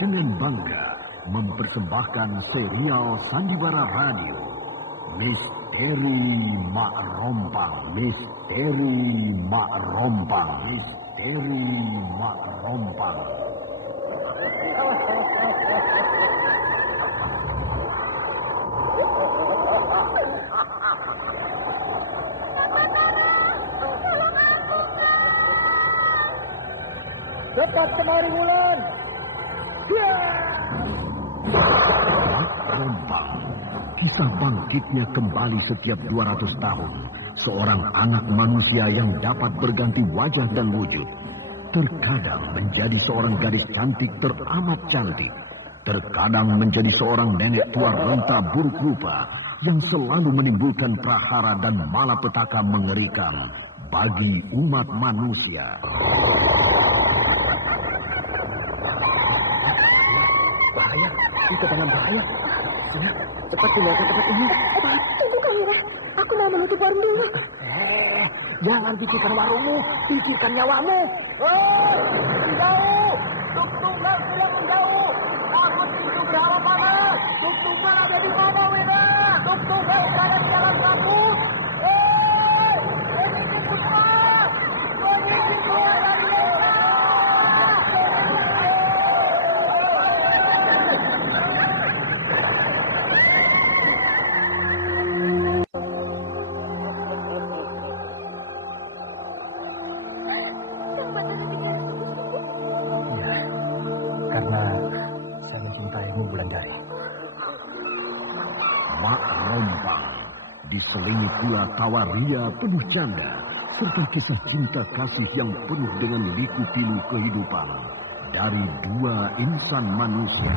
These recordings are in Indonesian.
dengan bangga mempersembahkan serial Sandiwara Radio Misteri Mak Rompang, Misteri Mak Rompang, Misteri Mak Rompang. Cepat kemari Wulan. Mak Rompang, kisah bangkitnya kembali setiap 200 tahun. Seorang anak manusia yang dapat berganti wajah dan wujud. Terkadang menjadi seorang gadis cantik teramat cantik. Terkadang menjadi seorang nenek tua renta buruk rupa yang selalu menimbulkan prahara dan malapetaka mengerikan bagi umat manusia. Bahaya, itu tangan bahaya. Sina, cepat tinggalkan tempat ini. Tunggu Kamila, aku mau menutup warung dulu. Jangan pikirkan warungmu, pikirkan nyawamu. Menjauh, tuk-tukang sudah menjauh. Aku tinggal berapa panas. Tuk-tukang ada di mana, Wina? Tuk-tukang berada di jalan bagus. Ini cepat. Polisi keluar dari desa. Karena saya mencintaimu, Wulandari. Mak Rompang diselingi pula tawa ria penuh canda serta kisah cinta kasih yang penuh dengan liku-pilu kehidupan dari dua insan manusia.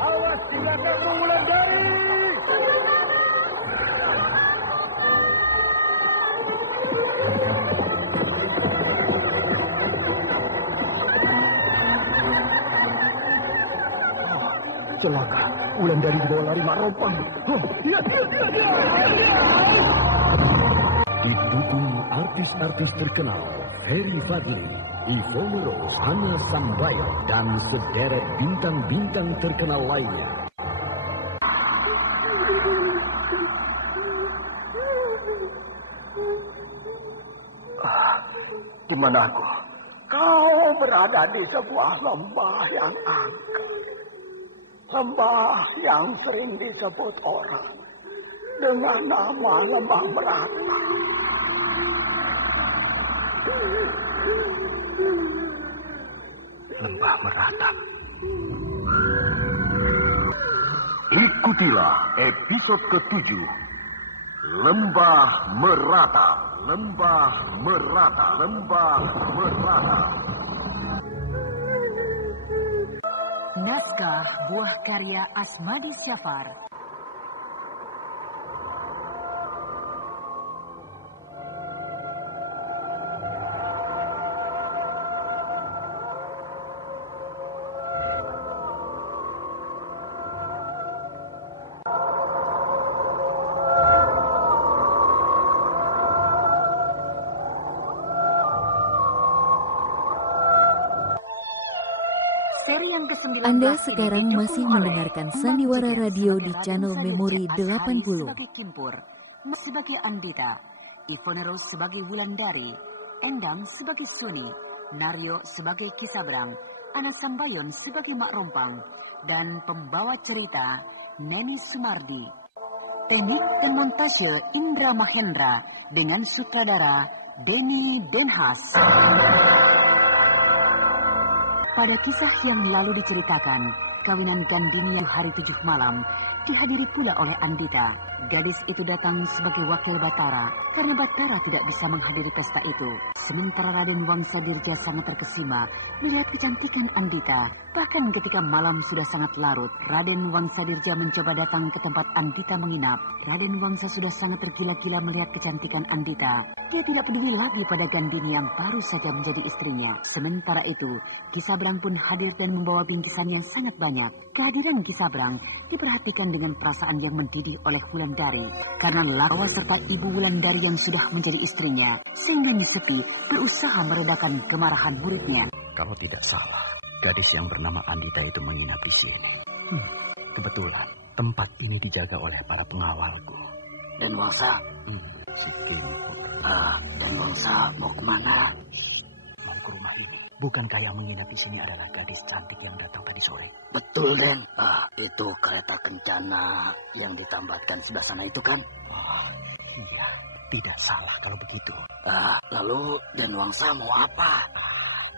Awas tindakanmu, Wulandari. Celaka, Wulandari dibawa lari Mak Rompang. Didukung artis-artis terkenal Ferry Fadli, Ivone Rose, Hana Sambayo, dan sederet bintang-bintang terkenal lainnya. Di mana aku? Kau berada di sebuah lembah yang angker. Lembah yang sering disebut orang dengan nama Lembah Merata. Lembah Merata. Ikutilah episode ke-7. Lembah Merata. Lembah Merata. Lembah Merata. Naskah buah karya Asmadi Syafar. Anda sekarang masih mendengarkan Sandiwara Radio di channel Memori 80. Sebagai Kimpur, sebagai Andita, Ivone Rose sebagai Wulandari, Endang sebagai Suni, Naryo sebagai Kisabrang, Ana Sambayon sebagai Mak Rompang, dan pembawa cerita Neni Sumardi. Teknik dan montase Indra Mahendra dengan sutradara Denny Denhas. Pada kisah yang lalu diceritakan, kawinan Gandini hari 7 malam dihadiri pula oleh Andita. Gadis itu datang sebagai wakil Batara karena Batara tidak bisa menghadiri pesta itu. Sementara Raden Wangsa Dirja sangat terkesima melihat kecantikan Andita. Bahkan ketika malam sudah sangat larut, Raden Wangsa Dirja mencoba datang ke tempat Andita menginap. Raden Wangsa sudah sangat tergila-gila melihat kecantikan Andita. Dia tidak peduli lagi pada Gandini yang baru saja menjadi istrinya. Sementara itu, Kisabrang pun hadir dan membawa bingkisan yang sangat banyak. Kehadiran Kisabrang diperhatikan dengan perasaan yang mendidih oleh Wulandari karena Larwa serta ibu Wulandari yang sudah menjadi istrinya, sehingga Nyi Seti berusaha meredakan kemarahan muridnya. Kalau tidak salah, gadis yang bernama Andita itu menginap di sini. Kebetulan tempat ini dijaga oleh para pengawalku. Dan Wangsa, Dan Wangsa mau kemana? Mau ke rumah ini. Bukankah yang menginap di sini adalah gadis cantik yang datang tadi sore? Betul, Den. Itu kereta kencana yang ditambatkan sebelah sana itu kan? Iya, tidak salah kalau begitu. Lalu Den Wangsa mau apa?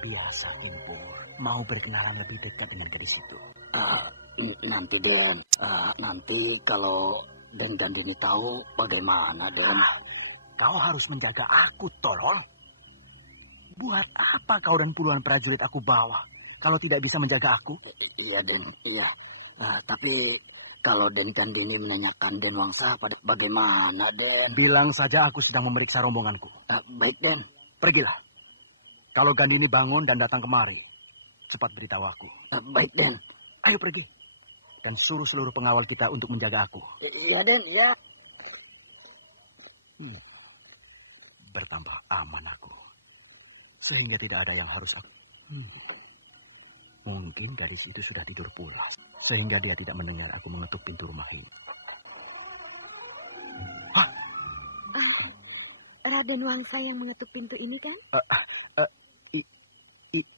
Biasa, Timpur. Mau berkenalan lebih dekat dengan gadis itu. Nanti, Den. Nanti kalau Den Gandini tahu bagaimana, Den? Kau harus menjaga aku, tolol. Buat apa kau dan puluhan prajurit aku bawa kalau tidak bisa menjaga aku? Iya, Den. Iya. Tapi kalau Den Gandini menanyakan Den Wangsa bagaimana, Den? Bilang saja aku sedang memeriksa rombonganku. Baik, Den. Pergilah. Kalau Gandini bangun dan datang kemari, cepat beritahu aku. Baik, Den. Ayo pergi. Dan suruh seluruh pengawal kita untuk menjaga aku. Iya, Den. Iya. Bertambah aman aku. Sehingga tidak ada yang harus aku... Mungkin gadis itu sudah tidur pulas. Sehingga dia tidak mendengar aku mengetuk pintu rumah ini. Raden Wangsa yang mengetuk pintu ini kan?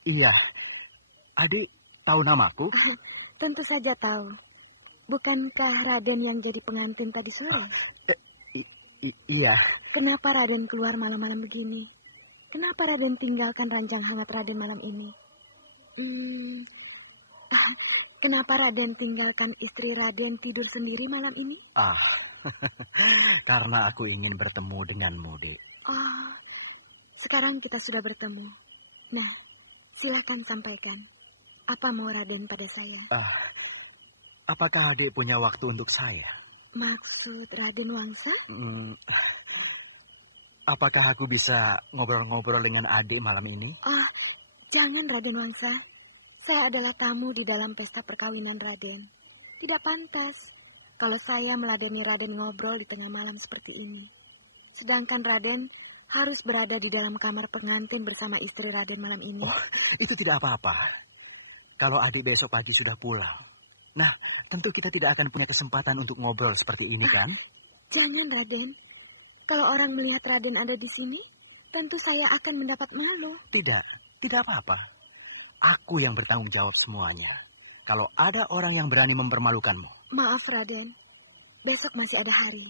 Iya. Adik tahu namaku? Tentu saja tahu. Bukankah Raden yang jadi pengantin tadi sore? Iya. Kenapa Raden keluar malam-malam begini? Kenapa Raden tinggalkan ranjang hangat Raden malam ini? Kenapa Raden tinggalkan istri Raden tidur sendiri malam ini? Karena aku ingin bertemu denganmu, Dek. Sekarang kita sudah bertemu. Nah, silakan sampaikan. Apa mau Raden pada saya? Apakah adik punya waktu untuk saya? Maksud Raden Wangsa? Apakah aku bisa ngobrol-ngobrol dengan adik malam ini? Jangan Raden Wangsa. Saya adalah tamu di dalam pesta perkawinan Raden. Tidak pantas kalau saya meladeni Raden ngobrol di tengah malam seperti ini. Sedangkan Raden harus berada di dalam kamar pengantin bersama istri Raden malam ini. Itu tidak apa-apa. Kalau adik besok pagi sudah pulang. Nah, tentu kita tidak akan punya kesempatan untuk ngobrol seperti ini, kan? Jangan, Raden. Kalau orang melihat Raden ada di sini, tentu saya akan mendapat malu. Tidak apa-apa. Aku yang bertanggung jawab semuanya. Kalau ada orang yang berani mempermalukanmu. Maaf, Raden. Besok masih ada hari.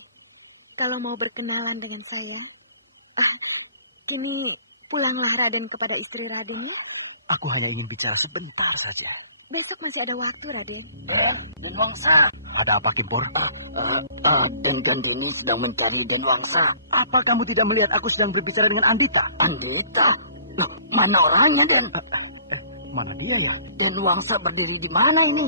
Kalau mau berkenalan dengan saya, kini pulanglah Raden kepada istri Raden ya. Aku hanya ingin bicara sebentar saja. Besok masih ada waktu, Raden. Den Wangsa. Ada apa, Kimpur? Den Gandini sedang mencari Den Wangsa. Apa kamu tidak melihat aku sedang berbicara dengan Andita? Andita? Loh, mana orangnya, Den? Mana dia ya? Den Wangsa berdiri di mana ini?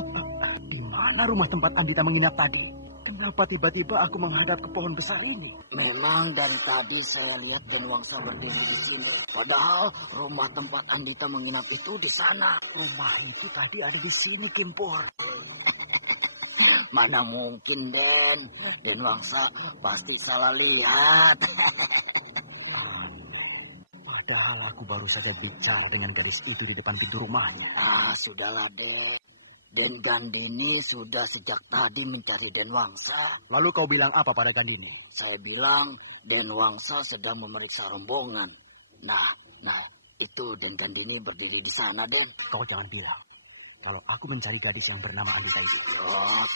Di mana rumah tempat Andita menginap tadi? Kenapa tiba-tiba aku menghadap ke pohon besar ini? Memang dari tadi saya lihat Den Wangsa berdiri di sini. Padahal rumah tempat Andita menginap itu di sana. Rumah itu tadi ada di sini, Kimpur. Mana mungkin, Den? Den Wangsa pasti salah lihat. Padahal aku baru saja bicara dengan gadis itu di depan pintu rumahnya. Sudahlah, Den. Den Gandini sudah sejak tadi mencari Den Wangsa. Lalu kau bilang apa pada Gandini? Saya bilang Den Wangsa sedang memeriksa rombongan. Nah, itu Den Gandini berdiri di sana, Den. Kau jangan bilang kalau aku mencari gadis yang bernama Andita itu.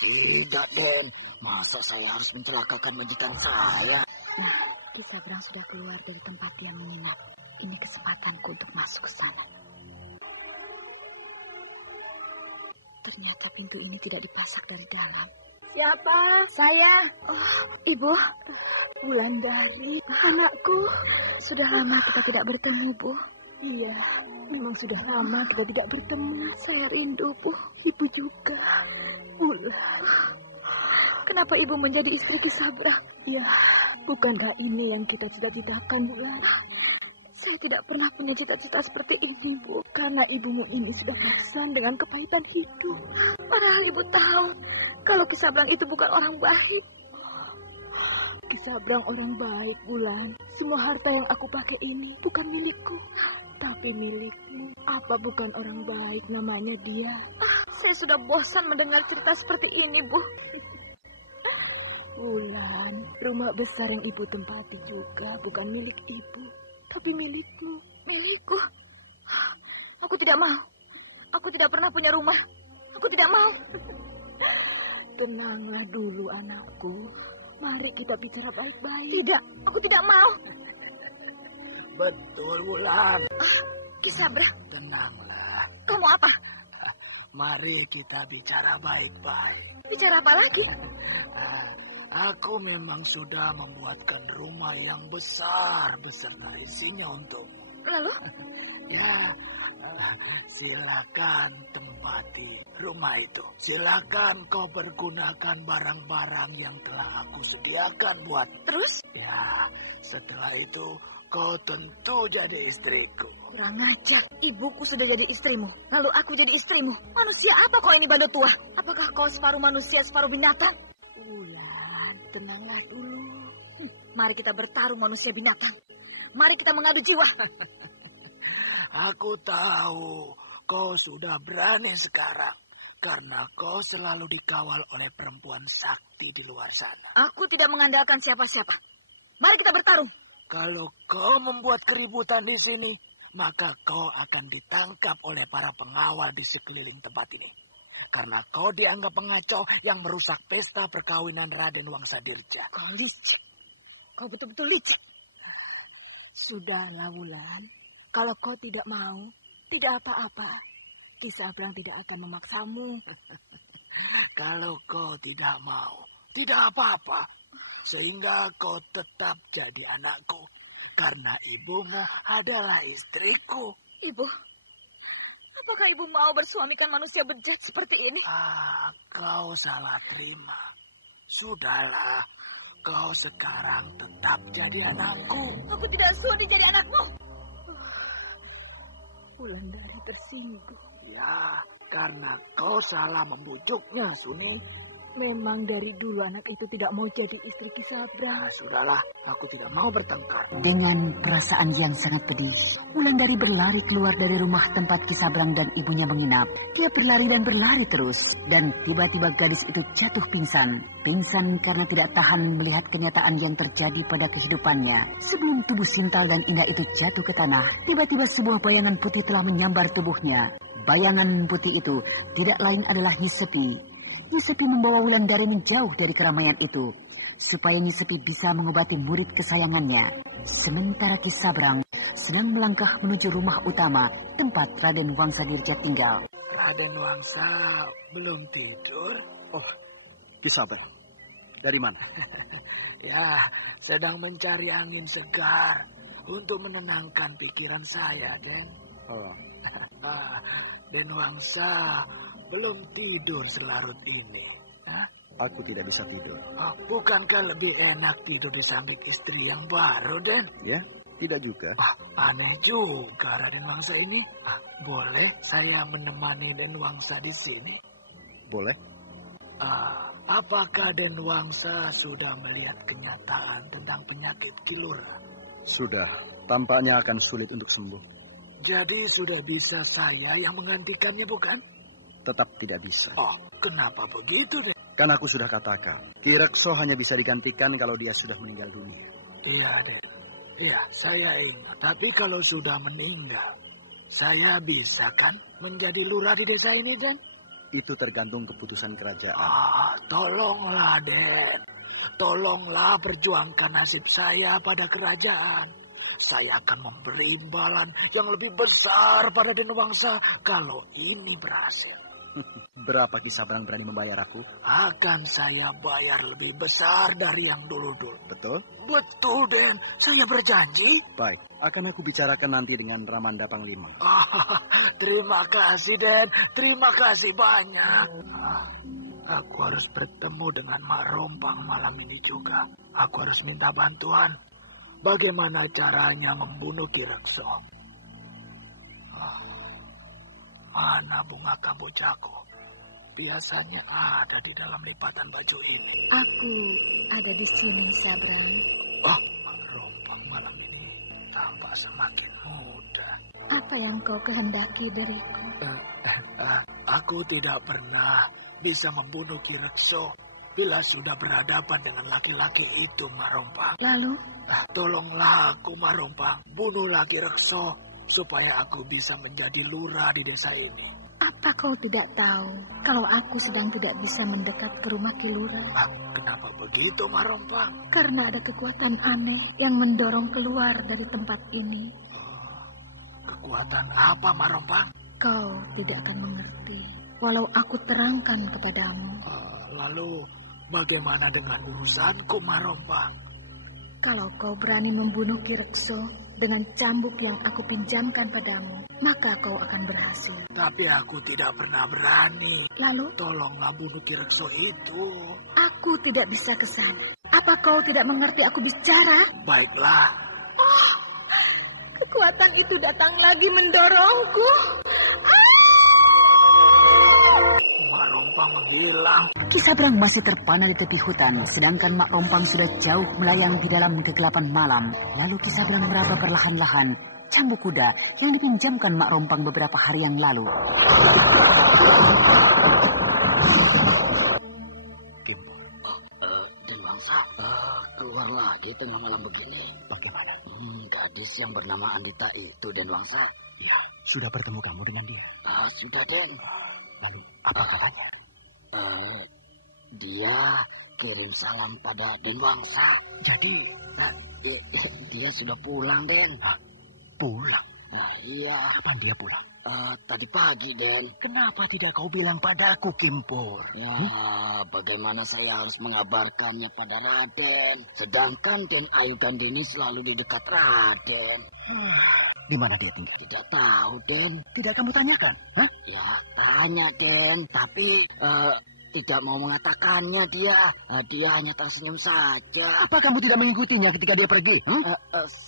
Tidak, Den. Masa saya harus mencelakakan majikan saya? Nah, Ki Sabrang sudah keluar dari tempat dia menginap. Ini kesempatanku untuk masuk ke sana. Ternyata pintu ini tidak dipasak dari dalam. Siapa? Saya. Ibu. Wulandari. Anakku. Sudah lama kita tidak bertemu, Bu. Iya, memang sudah lama kita tidak bertemu. Saya rindu, Bu. Ibu juga. Wulan. Kenapa ibu menjadi istri Ki Sabrang? Ya, bukankah ini yang kita cita-citakan, Wulan? Saya tidak pernah punya cita-cita seperti ini, Bu. Karena ibumu ini sudah bosan dengan kepahitan hidup. Padahal ibu tahu, kalau Ki Sabrang itu bukan orang baik. Ki Sabrang orang baik, Bulan. Semua harta yang aku pakai ini bukan milikku, tapi milikmu. Apa bukan orang baik namanya dia? Saya sudah bosan mendengar cerita seperti ini, Bu. Bulan, rumah besar yang ibu tempati juga bukan milik ibu, tapi milikmu. Milikku? Aku tidak mau. Aku tidak pernah punya rumah. Aku tidak mau. Tenanglah dulu, anakku. Mari kita bicara baik-baik. Tidak, aku tidak mau. Betul, Wulan. Ki Sabrang. Tenanglah. Kamu apa? Mari kita bicara baik-baik. Bicara apa lagi? Aku memang sudah membuatkan rumah yang besar beserta isinya untukmu. Lalu? Ya, silakan tempati rumah itu. Silakan kau pergunakan barang-barang yang telah aku sediakan buat. Terus? Ya, setelah itu kau tentu jadi istriku. Kurang ajar. Ibuku sudah jadi istrimu. Lalu aku jadi istrimu. Manusia apa kau ini, Bando tua? Apakah kau separuh manusia, separuh binatang? Bulan, tenanglah dulu. Mari kita bertarung manusia binatang. Mari kita mengadu jiwa. Aku tahu kau sudah berani sekarang karena kau selalu dikawal oleh perempuan sakti di luar sana. Aku tidak mengandalkan siapa-siapa. Mari kita bertarung. Kalau kau membuat keributan di sini, maka kau akan ditangkap oleh para pengawal di sekeliling tempat ini. Karena kau dianggap pengacau yang merusak pesta perkawinan Raden Wangsadirja. Kau licik. Kau betul-betul licik. Sudahlah, Wulan. Kalau kau tidak mau, tidak apa-apa. Ki Sabrang tidak akan memaksamu. Kalau kau tidak mau, tidak apa-apa. Sehingga kau tetap jadi anakku. Karena ibumu adalah istriku. Ibu? Apakah ibu mau bersuamikan manusia bejat seperti ini? Kau salah terima. Sudahlah, kau sekarang tetap jadi anakku. Aku tidak sudi jadi anakmu. Wulandari tersinggung. Ya, karena kau salah membujuknya, Suni. Memang dari dulu anak itu tidak mau jadi istri Ki Sabrang. Sudahlah, aku tidak mau bertengkar. Dengan perasaan yang sangat pedih, Wulandari berlari keluar dari rumah tempat Ki Sabrang dan ibunya menginap. Dia berlari dan berlari terus, dan tiba-tiba gadis itu jatuh pingsan. Pingsan karena tidak tahan melihat kenyataan yang terjadi pada kehidupannya. Sebelum tubuh sintal dan indah itu jatuh ke tanah, tiba-tiba sebuah bayangan putih telah menyambar tubuhnya. Bayangan putih itu tidak lain adalah Nyi Sepi. Nyi Sepi membawa Wulandari menjauh dari keramaian itu, supaya Nyi Sepi bisa mengobati murid kesayangannya. Sementara Ki Sabrang sedang melangkah menuju rumah utama tempat Raden Wangsadirja tinggal. Raden Wangsa belum tidur? Oh, Ki Sabrang, dari mana? Ya, sedang mencari angin segar untuk menenangkan pikiran saya, Den. Oh. Den Wangsa belum tidur selarut ini. Aku tidak bisa tidur. Bukankah lebih enak tidur di samping istri yang baru, Den? Ya, tidak juga. Aneh juga Raden Wangsa ini. Boleh saya menemani Den Wangsa di sini? Boleh. Apakah Den Wangsa sudah melihat kenyataan tentang penyakit Kilura? Sudah, tampaknya akan sulit untuk sembuh. Jadi sudah bisa saya yang menggantikannya, bukan? Tetap tidak bisa. Kenapa begitu, Den? Kan aku sudah katakan, Ki Rekso hanya bisa digantikan kalau dia sudah meninggal dunia. Iya, Den. Iya, saya ingat. Tapi kalau sudah meninggal, saya bisa kan menjadi lurah di desa ini, Den? Itu tergantung keputusan kerajaan. Tolonglah, Den. Tolonglah perjuangkan nasib saya pada kerajaan. Saya akan memberi imbalan yang lebih besar pada Den Wangsa kalau ini berhasil. Berapa Ki Sabrang berani membayar aku? Akan saya bayar lebih besar dari yang dulu-dulu. Betul? Betul, Den. Saya berjanji. Baik, akan aku bicarakan nanti dengan Ramanda Panglima. Terima kasih, Den. Terima kasih banyak. Aku harus bertemu dengan Mak Rompang malam ini juga. Aku harus minta bantuan. Bagaimana caranya membunuh Ki Rekso? Mana bunga kambojaku? biasanya ada di dalam lipatan baju ini. Aku ada di sini, Sabrang. Oh, Rompang malam ini tampak semakin muda. Apa yang kau kehendaki dariku? Aku tidak pernah bisa membunuh Ki Rekso bila sudah berhadapan dengan laki-laki itu, Marompang. Lalu? Tolonglah aku, Marompang. Bunuhlah Ki Rekso supaya aku bisa menjadi lurah di desa ini. Apa kau tidak tahu kalau aku sedang tidak bisa mendekat ke rumah Ki Lurah? Kenapa begitu, Marompang? Karena ada kekuatan aneh yang mendorong keluar dari tempat ini. Kekuatan apa, Marompang? Kau tidak akan mengerti walau aku terangkan kepadamu. Lalu bagaimana dengan urusanku, Marompang? Kalau kau berani membunuh Ki Rekso dengan cambuk yang aku pinjamkan padamu, maka kau akan berhasil. Tapi aku tidak pernah berani. Lalu? Tolonglah bunuh Ki Rekso itu. Aku tidak bisa ke sana. Apa kau tidak mengerti aku bicara? Baiklah. Oh, kekuatan itu datang lagi mendorongku. Marompang menghilang. Ki Sabrang masih terpana di tepi hutan, sedangkan Mak Rompang sudah jauh melayang di dalam kegelapan malam. Lalu Ki Sabrang meraba perlahan-lahan cambuk kuda yang dipinjamkan Mak Rompang beberapa hari yang lalu. Denwangsa, keluar lagi tengah malam begini. Bagaimana? Gadis yang bernama Andita itu, Denwangsa. Ya, sudah bertemu kamu dengan dia? Sudah, Den. Dan apa katanya? Dia kirim salam pada Denwangsa. Jadi, dia sudah pulang, Den. Pulang? Iya. Kapan dia pulang? Tadi pagi, Den. Kenapa tidak kau bilang padaku, Kimpur? Ya, bagaimana saya harus mengabarkannya pada Raden? Sedangkan Den Ayu Gandini selalu di dekat Raden. Di mana dia tinggal? Tidak tahu, Den. Tidak kamu tanyakan? Hah? Ya, tanya, Den. Tapi tidak mau mengatakannya dia. Dia hanya tersenyum saja. Apa kamu tidak mengikutinya ketika dia pergi?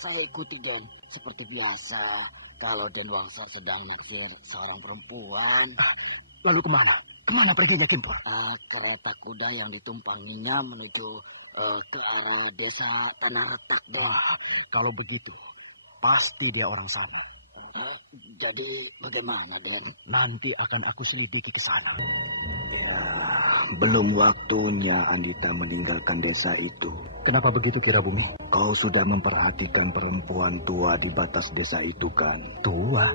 Saya ikuti, Den. Seperti biasa. Kalau Denwangsa sedang naksir seorang perempuan. Lalu kemana? Kemana perginya, Kimpur? Kereta kuda yang ditumpanginya menuju ke arah desa Tanah Retak, Den. Kalau begitu, pasti dia orang sana. Jadi bagaimana, Den? Nanti akan aku selidiki ke sana. Ya, belum waktunya Andita meninggalkan desa itu. Kenapa begitu, Kirabumi? Kau sudah memperhatikan perempuan tua di batas desa itu, kan? Tua?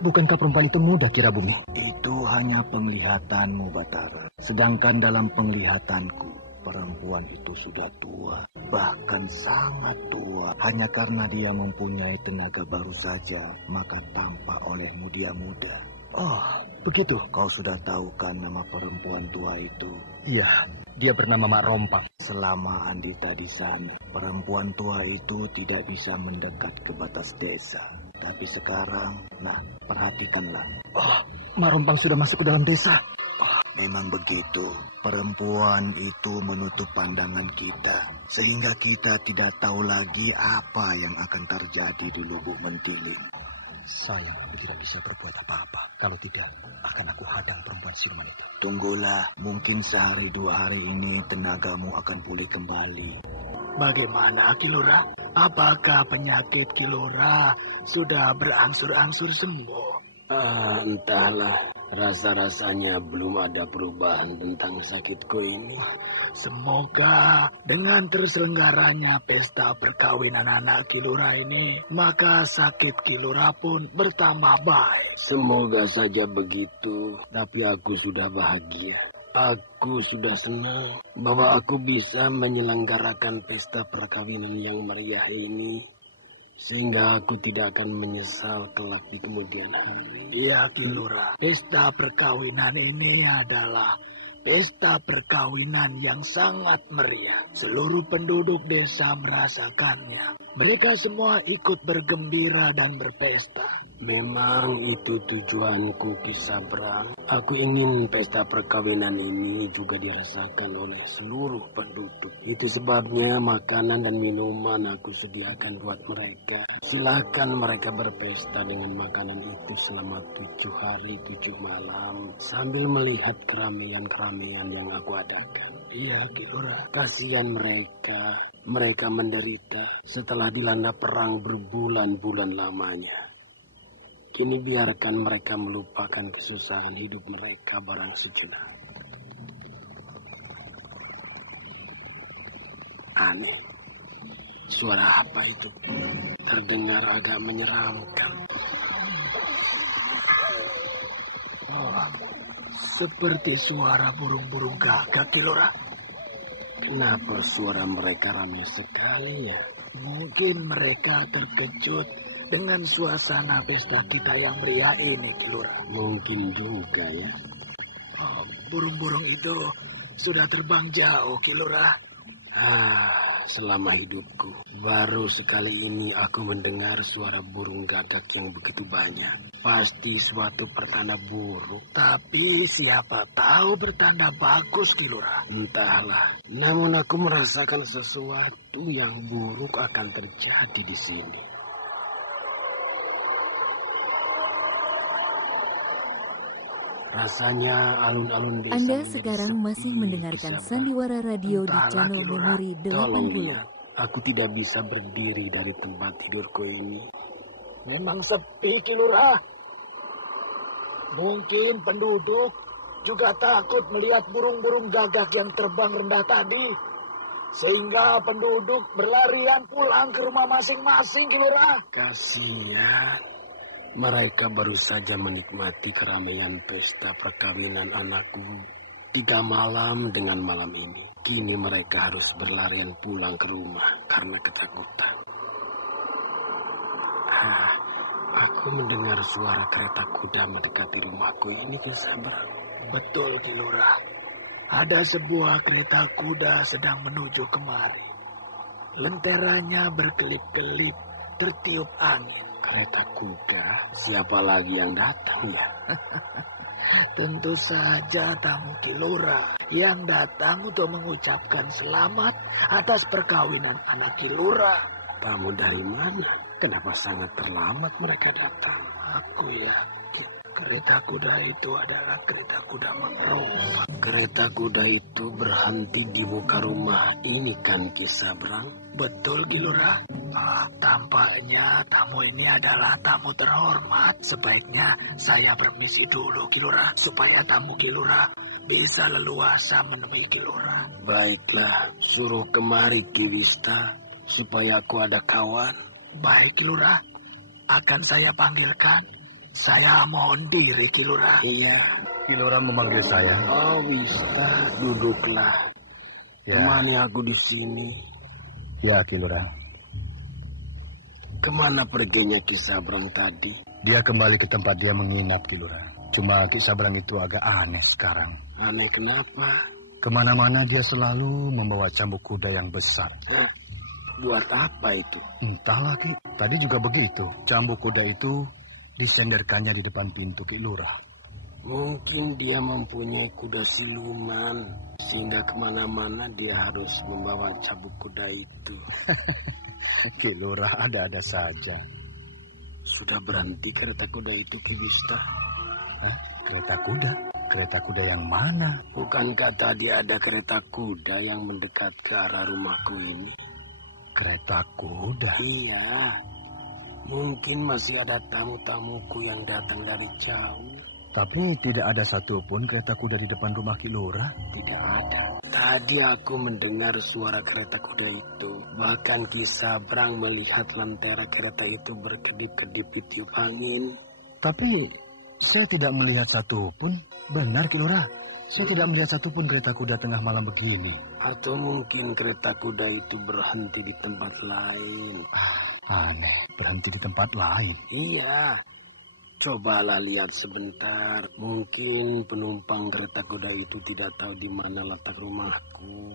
Bukankah perempuan itu muda, Kirabumi? Itu hanya penglihatanmu, Batara. Sedangkan dalam penglihatanku, perempuan itu sudah tua. Bahkan sangat tua. Hanya karena dia mempunyai tenaga baru saja, maka tampak olehmu dia muda. Oh, begitu. Kau sudah tahu kan nama perempuan tua itu? Iya, dia bernama Mak Rompang. Selama Andita di sana, perempuan tua itu tidak bisa mendekat ke batas desa. Tapi sekarang, perhatikanlah. Oh, Mak Rompang sudah masuk ke dalam desa. Memang begitu. Perempuan itu menutup pandangan kita. Sehingga kita tidak tahu lagi apa yang akan terjadi di Lubuk Mentiling. Saya tidak bisa berbuat apa-apa. Kalau tidak, akan aku hadang perempuan siluman itu. Tunggulah, mungkin sehari 2 hari ini tenagamu akan pulih kembali. Bagaimana, Ki Lurah? Apakah penyakit Ki Lurah sudah berangsur-angsur sembuh? Entahlah, rasa-rasanya belum ada perubahan tentang sakitku ini. Semoga dengan terselenggaranya pesta perkawinan anak Ki Lurah ini, maka sakit Ki Lurah pun bertambah baik. Semoga saja begitu, tapi aku sudah bahagia. Aku sudah senang bahwa aku bisa menyelenggarakan pesta perkawinan yang meriah ini. Sehingga aku tidak akan menyesal kelak di kemudian hari. Iya, Ki Lurah. Pesta perkawinan ini adalah pesta perkawinan yang sangat meriah. Seluruh penduduk desa merasakannya. Mereka semua ikut bergembira dan berpesta. Memang itu tujuanku, Ki Sabrang. Aku ingin pesta perkawinan ini juga dirasakan oleh seluruh penduduk. Itu sebabnya makanan dan minuman aku sediakan buat mereka. Silakan mereka berpesta dengan makanan itu selama 7 hari 7 malam sambil melihat keramaian-keramaian yang aku adakan. Iya, Ki Lurah, kasihan mereka. Mereka menderita setelah dilanda perang berbulan-bulan lamanya. Kini biarkan mereka melupakan kesusahan hidup mereka barang sejenak. Aneh, suara apa itu? Terdengar agak menyeramkan. Oh, seperti suara burung-burung gagak, Ki Lurah. Kenapa suara mereka ramai sekali ya? Mungkin mereka terkejut dengan suasana pesta kita yang meriah ini, Ki Lurah. Mungkin juga ya. Oh, burung-burung itu sudah terbang jauh, Ki Lurah. Selama hidupku, baru sekali ini aku mendengar suara burung gagak yang begitu banyak. Pasti suatu pertanda buruk. Tapi siapa tahu bertanda bagus, Ki Lurah. Entahlah, namun aku merasakan sesuatu yang buruk akan terjadi di sini. Rasanya alun-alun desa. Anda sekarang masih mendengarkan Sandiwara Radio di channel Memori 80. Aku tidak bisa berdiri dari tempat tidurku ini. Memang sepi, Ki Lurah. Mungkin penduduk juga takut melihat burung-burung gagak yang terbang rendah tadi. Sehingga penduduk berlarian pulang ke rumah masing-masing, Ki Lurah. Kasihan. Mereka baru saja menikmati keramaian pesta perkawinan anakku 3 malam dengan malam ini. Kini mereka harus berlarian pulang ke rumah karena ketakutan. Aku mendengar suara kereta kuda mendekati rumahku ini, Ki Sabrang. Betul, Ki Lurah. Ada sebuah kereta kuda sedang menuju kemari. Lenteranya berkelip-kelip, tertiup angin. Kereta kuda? Siapa lagi yang datang ya? Tentu saja tamu Ki Lurah yang datang untuk mengucapkan selamat atas perkawinan anak Ki Lurah. Tamu dari mana? Kenapa sangat terlambat mereka datang? Aku yakin kereta kuda itu adalah kereta kuda Mangrove. Kereta kuda itu berhenti di muka rumah ini kan, Ki Sabrang? Betul, Ki Lurah. Tampaknya tamu ini adalah tamu terhormat. Sebaiknya saya permisi dulu, Ki Lurah, supaya tamu Ki Lurah bisa leluasa menemui Ki Lurah. Baiklah, suruh kemari Ki Wista, supaya aku ada kawan. Baik, Ki Lurah. Akan saya panggilkan. Saya mohon diri, Ki Lurah. Iya. Ki Lurah memanggil saya. Oh, Wista, duduklah. Ya. Temani aku di sini. Ya, Ki Lurah. Kemana perginya Ki Sabrang tadi? Dia kembali ke tempat dia menginap, Ki Lurah. Cuma Ki Sabrang itu agak aneh sekarang. Aneh kenapa? Kemana-mana dia selalu membawa cambuk kuda yang besar. Hah? Buat apa itu? Entahlah, Ki. Tadi juga begitu. Cambuk kuda itu disenderkannya di depan pintu Ki Lurah. Mungkin dia mempunyai kuda siluman, sehingga kemana-mana dia harus membawa cambuk kuda itu. Ki Lurah ada-ada saja. Sudah berhenti kereta kuda itu, Ki Wista? Hah? Kereta kuda? Kereta kuda yang mana? Bukankah tadi ada kereta kuda yang mendekat ke arah rumahku ini? Kereta kuda? Iya. Mungkin masih ada tamu-tamuku yang datang dari jauh. Tapi tidak ada satupun kereta kuda di depan rumah Ki Lurah. Tidak ada. Tadi aku mendengar suara kereta kuda itu. Bahkan Ki Sabrang melihat lentera kereta itu berkedip-kedip di tiup angin. Tapi saya tidak melihat satupun. Benar, Ki Lurah. Saya tidak melihat satupun kereta kuda tengah malam begini. Atau mungkin kereta kuda itu berhenti di tempat lain. Aneh, berhenti di tempat lain. Iya. Cobalah lihat sebentar. Mungkin penumpang kereta kuda itu tidak tahu di mana letak rumahku.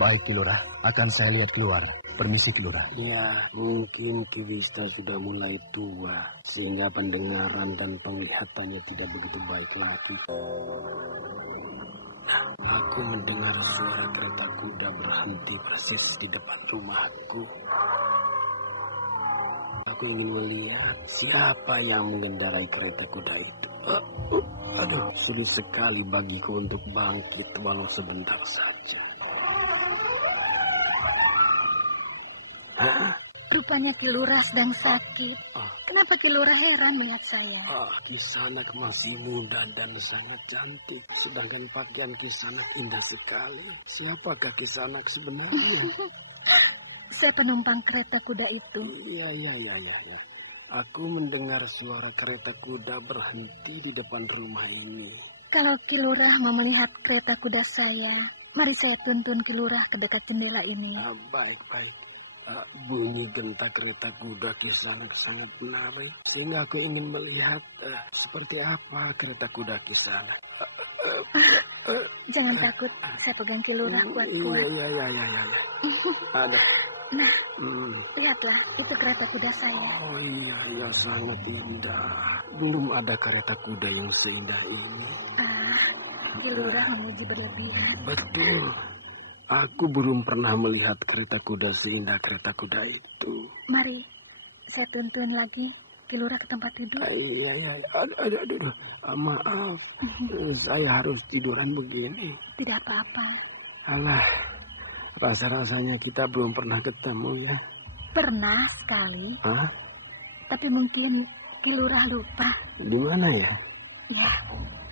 Baik, Ki Lurah. Akan saya lihat keluar. Permisi, Kilura. Ya, mungkin Kiwista sudah mulai tua, sehingga pendengaran dan penglihatannya tidak begitu baik lagi. Aku mendengar suara kereta kuda berhenti persis di depan rumahku. Aku ingin melihat siapa yang mengendarai kereta kuda itu. Aduh, sulit sekali bagiku untuk bangkit walau sebentar saja. Rupanya Kilura sedang sakit. Kenapa Kilura heran melihat saya? Kisanak masih muda dan sangat cantik. Sedangkan pakaian Kisanak indah sekali. Siapakah Kisanak sebenarnya? Saya penumpang kereta kuda itu. Iya. Aku mendengar suara kereta kuda berhenti di depan rumah ini. Kalau Kilura mau melihat kereta kuda saya, mari saya tuntun Kilura ke dekat jendela ini. Baik. Bunyi gentak kereta kuda Kisanak sangat menarik, sehingga aku ingin melihat seperti apa kereta kuda Kisanak. Jangan takut, saya pegang Kilura kuat-kuat. Iya. Ada. Nah, lihatlah, itu kereta kuda saya. Oh iya, sangat indah. Belum ada kereta kuda yang seindah ini. Kilura memuji berlebihan. Betul. Aku belum pernah melihat kereta kuda seindah kereta kuda itu. Mari, saya tuntun lagi Kilura ke tempat tidur. Iya. Aduh. Maaf, saya harus tiduran begini. Tidak apa-apa. Alah, rasa-rasanya kita belum pernah ketemu ya. Pernah sekali. Hah? Tapi mungkin Kilura lupa. Di mana ya? Ya,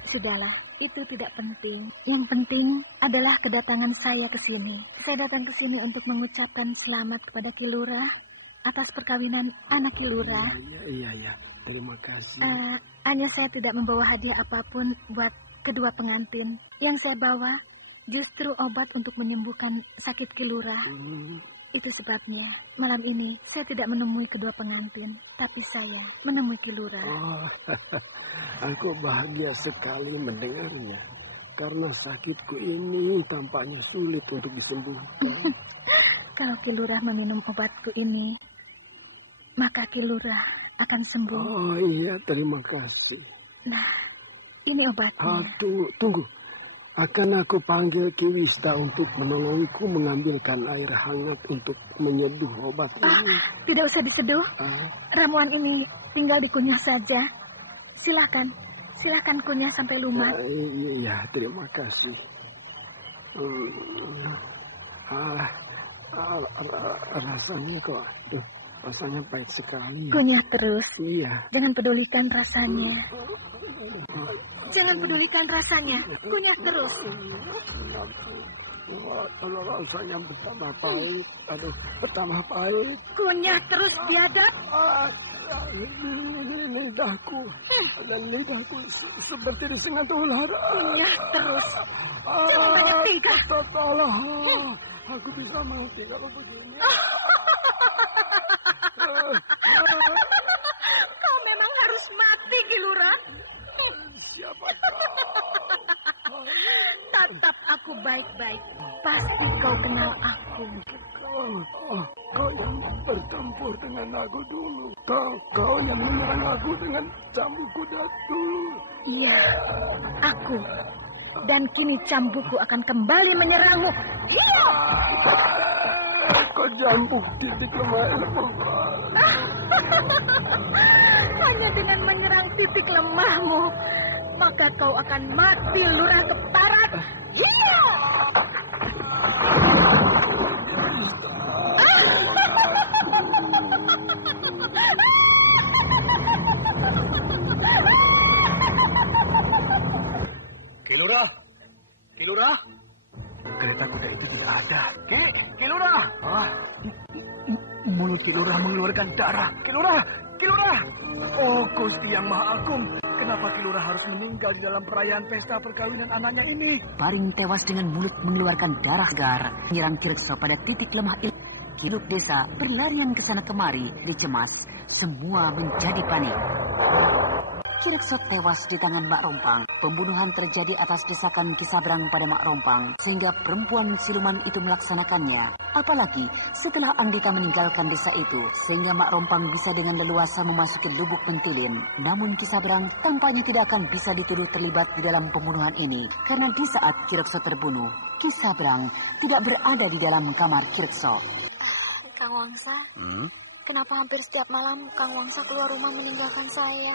sudahlah. Itu tidak penting. Yang penting adalah kedatangan saya ke sini. Saya datang ke sini untuk mengucapkan selamat kepada Kilura atas perkawinan anak Kilura. Iya. Terima kasih. Hanya saya tidak membawa hadiah apapun buat kedua pengantin. Yang saya bawa justru obat untuk menyembuhkan sakit Kilura. Itu sebabnya malam ini saya tidak menemui kedua pengantin, tapi saya menemui Kilura. Aku bahagia sekali mendengarnya. Karena sakitku ini tampaknya sulit untuk disembuhkan. Kalau Kilura meminum obatku ini, maka Kilura akan sembuh. Oh iya, terima kasih. Nah, ini obatnya. Tunggu. Akan aku panggil Kiwista untuk menolongku mengambilkan air hangat untuk menyeduh obat ini. Tidak usah diseduh. Ramuan ini tinggal dikunyah saja. Silakan kunyah sampai lumat. Iya, terima kasih. Rasanya pahit sekali. Kunyah terus. Iya. Jangan pedulikan rasanya. Kunyah terus. Kalau rasanya pertama pahit. Kunyah terus, biadab. Lidahku seperti disengat ular. Kunyah terus. Jangan banyak tingkah. Tolong. Aku bisa mati kalau begini. Kau memang harus mati, Kilura. Siapa? Tatap aku baik-baik. Pasti kau kenal aku. Kau yang bertempur dengan aku dulu. Kau yang menyerang aku dengan cambuk kuda dulu. Iya, aku. Dan kini cambukku akan kembali menyerangmu. Iya. Kau cambuk titik lemahmu. Hanya dengan menyerang titik lemahmu, maka kau akan mati lurah keparat. Iya. Kilura? Kereta kuda itu tidak ada. Kilura! Mulut Kilura mengeluarkan darah. Kilura! Oh, Gusti yang Maha Agung. Kenapa Kilura harus meninggal di dalam perayaan pesta perkawinan anaknya ini? Paring tewas dengan mulut mengeluarkan darah segar, menyerang Kirekso pada titik lemah Kiluk desa berlarian ke sana kemari, dicemas. Semua menjadi panik. Kirekso tewas di tangan Mbak Rompang Pembunuhan terjadi atas desakan Kisabrang pada Mak Rompang, sehingga perempuan siluman itu melaksanakannya. Apalagi setelah Andita meninggalkan desa itu, sehingga Mak Rompang bisa dengan leluasa memasuki Lubuk Mentilin. Namun Kisabrang tampaknya tidak akan bisa dituduh terlibat di dalam pembunuhan ini, karena di saat Kirekso terbunuh, Kisabrang tidak berada di dalam kamar Kirekso. Kang Wangsa, kenapa hampir setiap malam Kang Wangsa keluar rumah meninggalkan saya?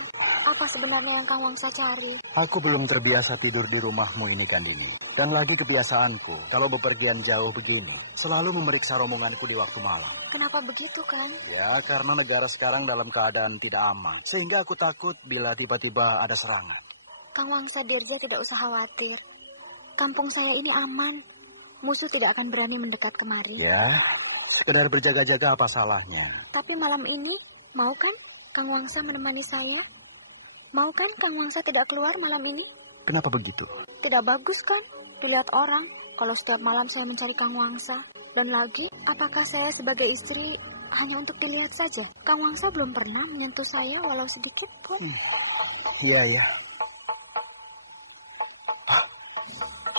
Apa sebenarnya yang Kang Wangsa cari? Aku belum terbiasa tidur di rumahmu ini, Kandini. Dan lagi kebiasaanku, kalau bepergian jauh begini, selalu memeriksa rombonganku di waktu malam. Kenapa begitu, Kang? Ya, karena negara sekarang dalam keadaan tidak aman. Sehingga aku takut bila tiba-tiba ada serangan. Kang Wangsa Dirza tidak usah khawatir. Kampung saya ini aman. Musuh tidak akan berani mendekat kemari. Ya, sekedar berjaga-jaga apa salahnya? Tapi malam ini, mau kan Kang Wangsa menemani saya? Mau kan Kang Wangsa tidak keluar malam ini? Kenapa begitu? Tidak bagus kan dilihat orang kalau setiap malam saya mencari Kang Wangsa. Dan lagi, apakah saya sebagai istri hanya untuk dilihat saja? Kang Wangsa belum pernah menyentuh saya walau sedikit pun. Iya, iya.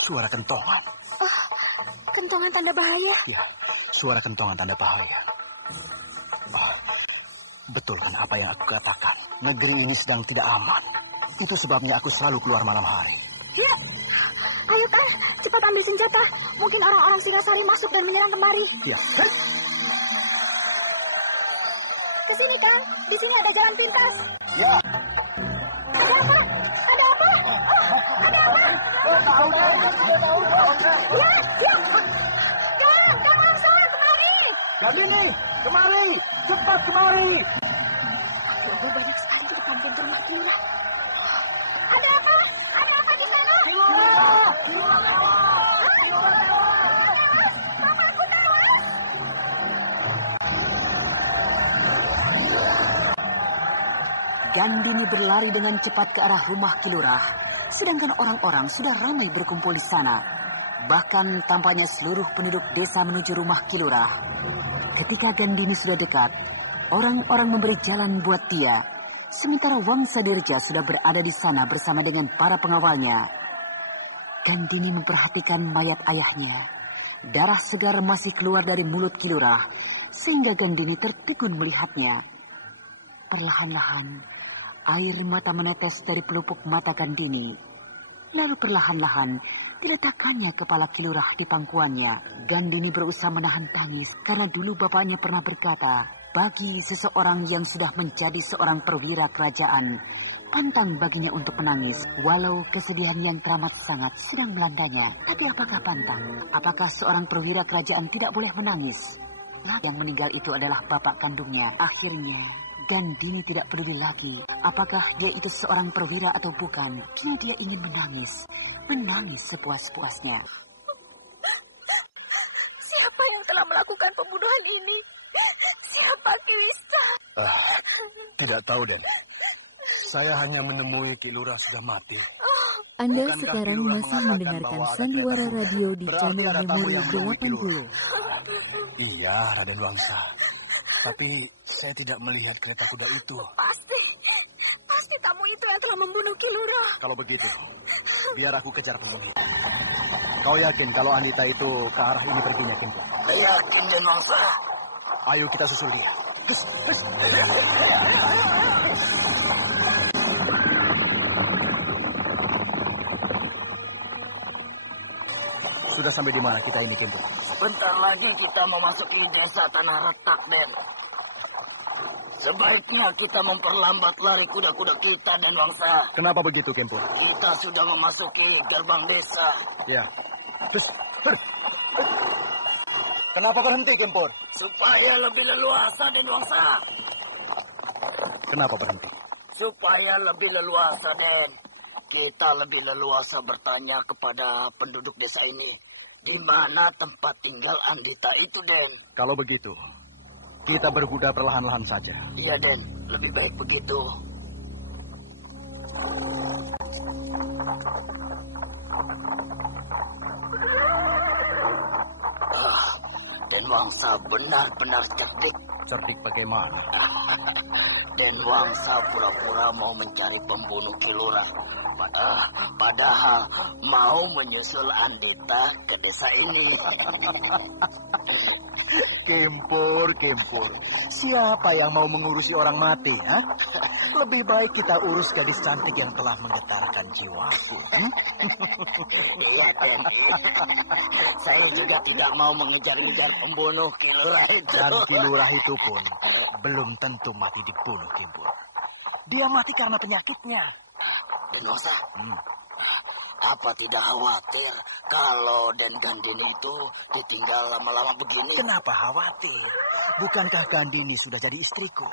Suara kentongan. Kentongan tanda bahaya? Ya, suara kentongan tanda bahaya. Betul kan apa yang aku katakan? Negeri ini sedang tidak aman. Itu sebabnya aku selalu keluar malam hari. Ya, ayo Kang, cepat ambil senjata. Mungkin orang-orang Singasari masuk dan menyerang kemari. Ya. Kesini Kang, di sini ada jalan pintas. Ya. Ada apa? Ada apa? Ada apa? Ya, ya. Kang Wangsa, kemari. Gandini, kemari. Cepat kemari. Ada banyak sekali di kampung rumah Kilurah. Ada apa? Ada apa di sana? Gandini berlari dengan cepat ke arah rumah Kilurah, sedangkan orang-orang sudah ramai berkumpul di sana. Bahkan tampaknya seluruh penduduk desa menuju rumah Kilurah. Ketika Gandini sudah dekat, orang-orang memberi jalan buat dia. Sementara Wangsa Dirja sudah berada di sana bersama dengan para pengawalnya. Gandini memperhatikan mayat ayahnya. Darah segar masih keluar dari mulut Kilurah, sehingga Gandini tertegun melihatnya. Perlahan-lahan, air mata menetes dari pelupuk mata Gandini. Lalu perlahan-lahan, diletakannya kepala Kilurah di pangkuannya. Gandini berusaha menahan tangis karena dulu bapaknya pernah berkata, bagi seseorang yang sudah menjadi seorang perwira kerajaan, pantang baginya untuk menangis, walau kesedihan yang teramat sangat sedang melandanya. Tapi apakah pantang? Apakah seorang perwira kerajaan tidak boleh menangis? Yang meninggal itu adalah bapak kandungnya. Akhirnya, Gandini tidak peduli lagi apakah dia itu seorang perwira atau bukan. Kini dia ingin menangis. Menangis sepuas-puasnya. Siapa yang telah melakukan pembunuhan ini? Siapa Krista? Tidak tahu, Den. Saya hanya menemui Kilurah sudah mati. Anda sekarang masih mendengarkan Sandiwara Radio di channel Memori 80. Iya, Raden Wangsa. Tapi saya tidak melihat kereta kuda itu. Pasti kamu itu yang telah membunuh Kilurah. Kalau begitu, biar aku kejar pembunuh. Kau yakin kalau Andita itu ke arah ini perginya, Kimpo? Yakin, Den Wangsa. Ayo kita susul dia. Sudah sampai di mana kita ini, Kimpo? Bentar lagi kita memasuki desa Tanah Retak, Den. Sebaiknya kita memperlambat lari kuda-kuda kita, Den Wangsa. Kenapa begitu, Kimpo? Kita sudah memasuki gerbang desa. Ya. Kenapa berhenti, Kimpo? Supaya lebih leluasa, Den Wangsa. Kenapa berhenti? Supaya lebih leluasa, Den. Kita lebih leluasa bertanya kepada penduduk desa ini. Di mana tempat tinggal Andita itu, Den? Kalau begitu, kita berkuda perlahan-lahan saja. Iya, Den. Lebih baik begitu. Den Wangsa benar-benar cerdik. Cerdik bagaimana? Den Wangsa pura-pura mau mencari pembunuh Kilurah. Padahal mau menyusul Andita ke desa ini. Kempur. Siapa yang mau mengurusi orang mati, ha? Lebih baik kita urus gadis cantik yang telah menggetarkan jiwaku. Iya, Den. Saya juga tidak mau mengejar-ngejar pembunuh Kilurah itu. Dan Kilurah itu pun belum tentu mati dibunuh, Kempur. Dia mati karena penyakitnya. Denosa, apa tidak khawatir kalau Den Gandini itu ditinggal lama-lama begini? Kenapa khawatir? Bukankah Gandini sudah jadi istriku?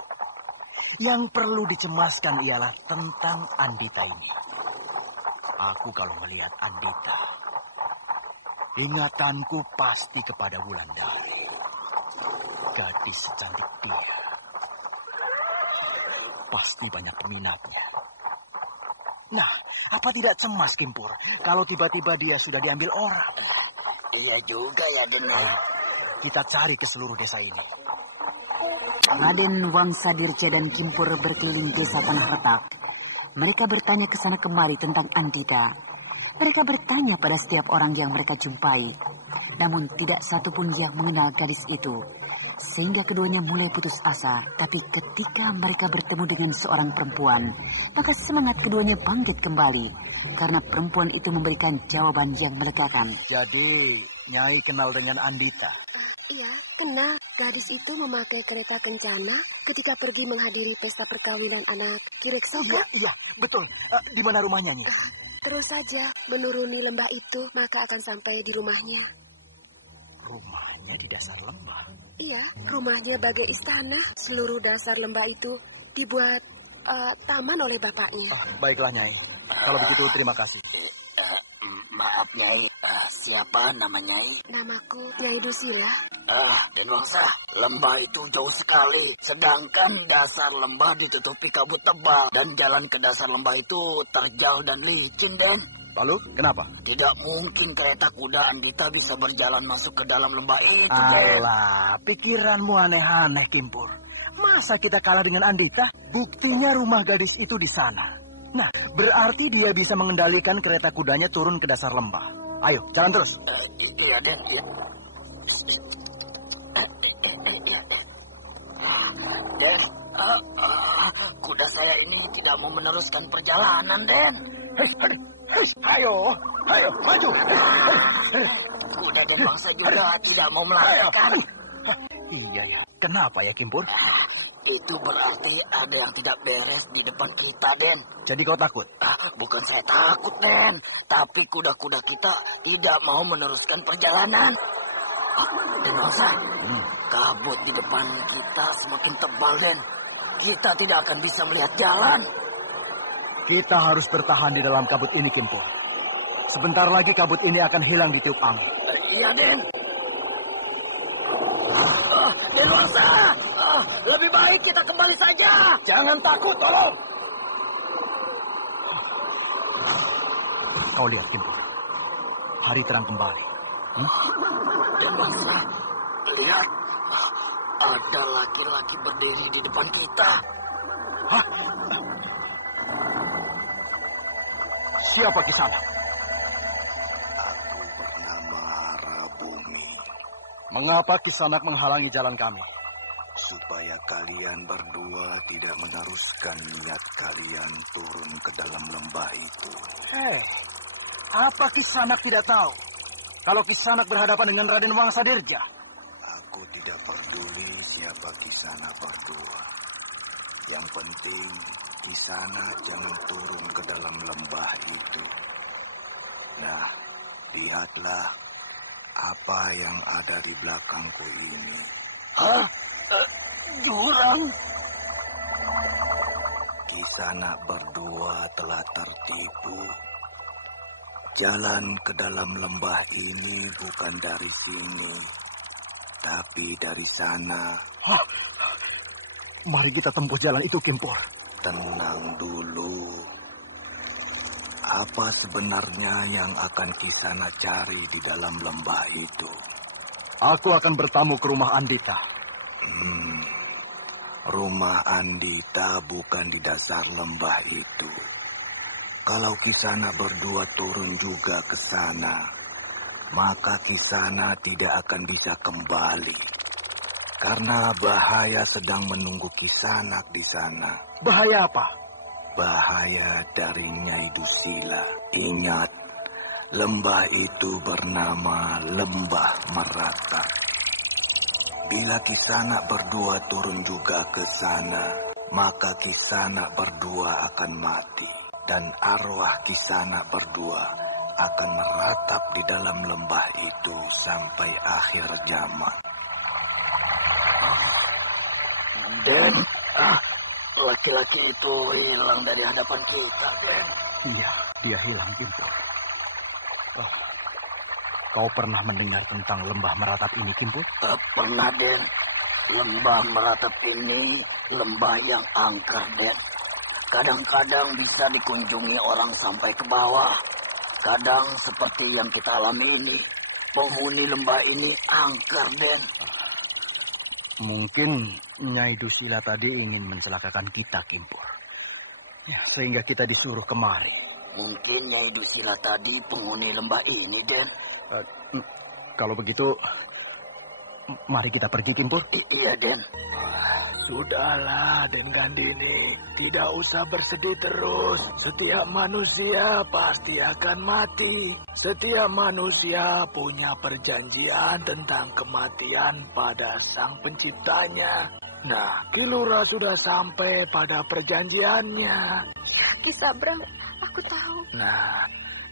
Yang perlu dicemaskan ialah tentang Andita ini. Aku kalau melihat Andita, ingatanku pasti kepada Wulandari. Gadis secantik dia. Pasti banyak peminatnya. Nah, apa tidak cemas, Kimpur, kalau tiba-tiba dia sudah diambil orang? Iya juga ya, Den. Kita cari ke seluruh desa ini. Raden Wangsa Dirja dan Kimpur berkeliling desa Tanah Retak. Mereka bertanya ke sana kemari tentang Andita. Mereka bertanya pada setiap orang yang mereka jumpai. Namun tidak satupun yang mengenal gadis itu. Sehingga keduanya mulai putus asa. Tapi ketika mereka bertemu dengan seorang perempuan, maka semangat keduanya bangkit kembali. Karena perempuan itu memberikan jawaban yang melegakan. Jadi, Nyai kenal dengan Andita? Iya, kenal. Gadis itu memakai kereta kencana ketika pergi menghadiri pesta perkawinan anak Kireksoga. Iya, betul. Di mana rumahnya, Nyai? Terus saja menuruni lembah itu, maka akan sampai di rumahnya. Rumahnya di dasar lembah? Iya, rumahnya bagai istana. Seluruh dasar lembah itu dibuat taman oleh bapaknya. Baiklah, Nyai. Kalau begitu, terima kasih. Maaf, Nyai. Siapa nama Nyai? Namaku Nyai Dusila. Den Wangsa, lembah itu jauh sekali. Sedangkan dasar lembah ditutupi kabut tebal. Dan jalan ke dasar lembah itu terjal dan licin, Den. Lalu, kenapa? Tidak mungkin kereta kuda Andita bisa berjalan masuk ke dalam lembah itu, Den. Alah, pikiranmu aneh-aneh, Kimpur. Masa kita kalah dengan Andita? Buktinya rumah gadis itu di sana. Nah, berarti dia bisa mengendalikan kereta kudanya turun ke dasar lembah. Ayo, jalan terus. Iya, Den. Den, kuda saya ini tidak mau meneruskan perjalanan, Den. Ayo, maju. Kuda Den Wangsa juga tidak mau melarikan. Iya ya, kenapa ya, Kimpur? Itu berarti ada yang tidak beres di depan kita, Den. Jadi kau takut? Bukan saya takut, Den. Tapi kuda-kuda kita tidak mau meneruskan perjalanan. Den Wangsa, kabut di depan kita semakin tebal, Den. Kita tidak akan bisa melihat jalan. Kita harus bertahan di dalam kabut ini, Kimpur. Sebentar lagi kabut ini akan hilang di tiup angin. Iya, Den. Den Wangsa, lebih baik kita kembali saja. Jangan takut, tolong. Kau lihat, Kimpur. Hari terang kembali. Den Wangsa, lihat. Ada laki-laki berdiri di depan kita. Hah? Siapa Kisana? Aku bernama Rabumi. Mengapa Kisanak menghalangi jalan kami? Supaya kalian berdua tidak meneruskan niat kalian turun ke dalam lembah itu. Apa Kisanak tidak tahu? Kalau Kisanak berhadapan dengan Raden Wangsa Dirja? Aku tidak peduli siapa Kisanak berdua. Yang penting Kisanak jangan turun ke dalam lembah itu. Nah, lihatlah apa yang ada di belakangku ini. Jurang. Kisanak berdua telah tertipu. Jalan ke dalam lembah ini bukan dari sini, tapi dari sana. Mari kita tempuh jalan itu, Kimpur. Tenang dulu. Apa sebenarnya yang akan Kisanak cari di dalam lembah itu? Aku akan bertamu ke rumah Andita. Rumah Andita bukan di dasar lembah itu, Kalau Kisana berdua turun juga ke sana, maka Kisana tidak akan bisa kembali. Karena bahaya sedang menunggu Kisanak di sana. Bahaya apa? Bahaya dari Nyai Dusila. Ingat, lembah itu bernama Lembah Meratap. Bila Kisanak berdua turun juga ke sana, maka Kisanak berdua akan mati. Dan arwah Kisanak berdua akan meratap di dalam lembah itu sampai akhir zaman. Den, laki-laki itu hilang dari hadapan kita, Den. Iya, dia hilang, Kimpur. Oh, kau pernah mendengar tentang lembah Meratap ini, Kimpur? Pernah, Den. Lembah Meratap ini lembah yang angker, Den. Kadang-kadang bisa dikunjungi orang sampai ke bawah. Kadang seperti yang kita alami ini, penghuni lembah ini angker, Den. Mungkin Nyai Dusila tadi ingin mencelakakan kita, Kimpur. Ya, sehingga kita disuruh kemari. Mungkin Nyai Dusila tadi penghuni lembah ini, Den. Kalau begitu, mari kita pergi, Kimpur. Iya, Den. Sudahlah, Den Gandini. Tidak usah bersedih terus. Setiap manusia pasti akan mati. Setiap manusia punya perjanjian tentang kematian pada Sang Penciptanya. Nah, Kilura sudah sampai pada perjanjiannya. Ki Sabrang, aku tahu. Nah,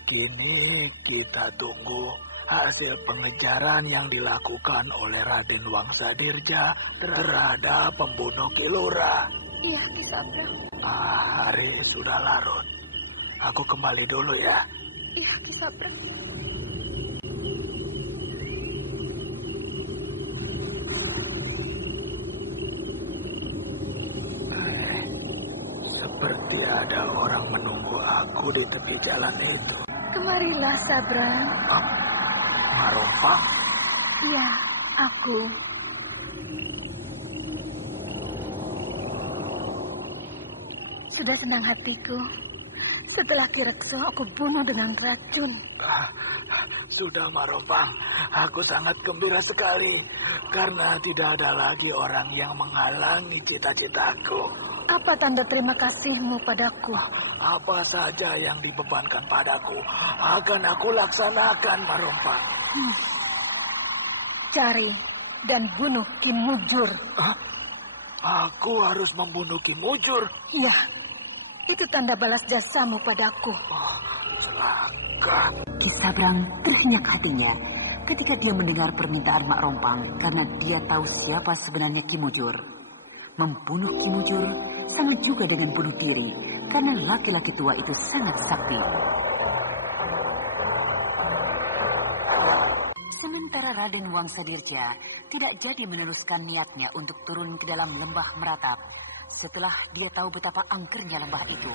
kini kita tunggu hasil pengejaran yang dilakukan oleh Raden Wangsadirja terhadap pembunuh Kilura. Iya, Ki Sabrang. Hari sudah larut. Aku kembali dulu ya. Iya, Ki Sabrang. Seperti ada orang menunggu aku di tepi jalan itu. Kemarilah, Sabrang. Marompang? Iya, aku. Sudah senang hatiku. Setelah Ki Rekso aku bunuh dengan racun. Sudah, Marompang. Aku sangat gembira sekali. Karena tidak ada lagi orang yang menghalangi cita-citaku. Apa tanda terima kasihmu padaku? Apa saja yang dibebankan padaku akan aku laksanakan, Marompang. Cari dan bunuh Ki Mujur. Aku harus membunuh Ki Mujur? Iya, itu tanda balas jasamu padaku. Celaka. Ki Sabrang terhenyak hatinya ketika dia mendengar permintaan Mak Rompang karena dia tahu siapa sebenarnya Ki Mujur. Membunuh Ki Mujur sama juga dengan bunuh diri karena laki-laki tua itu sangat sakti. Sementara Raden Wangsadirja tidak jadi meneruskan niatnya untuk turun ke dalam lembah Meratap setelah dia tahu betapa angkernya lembah itu.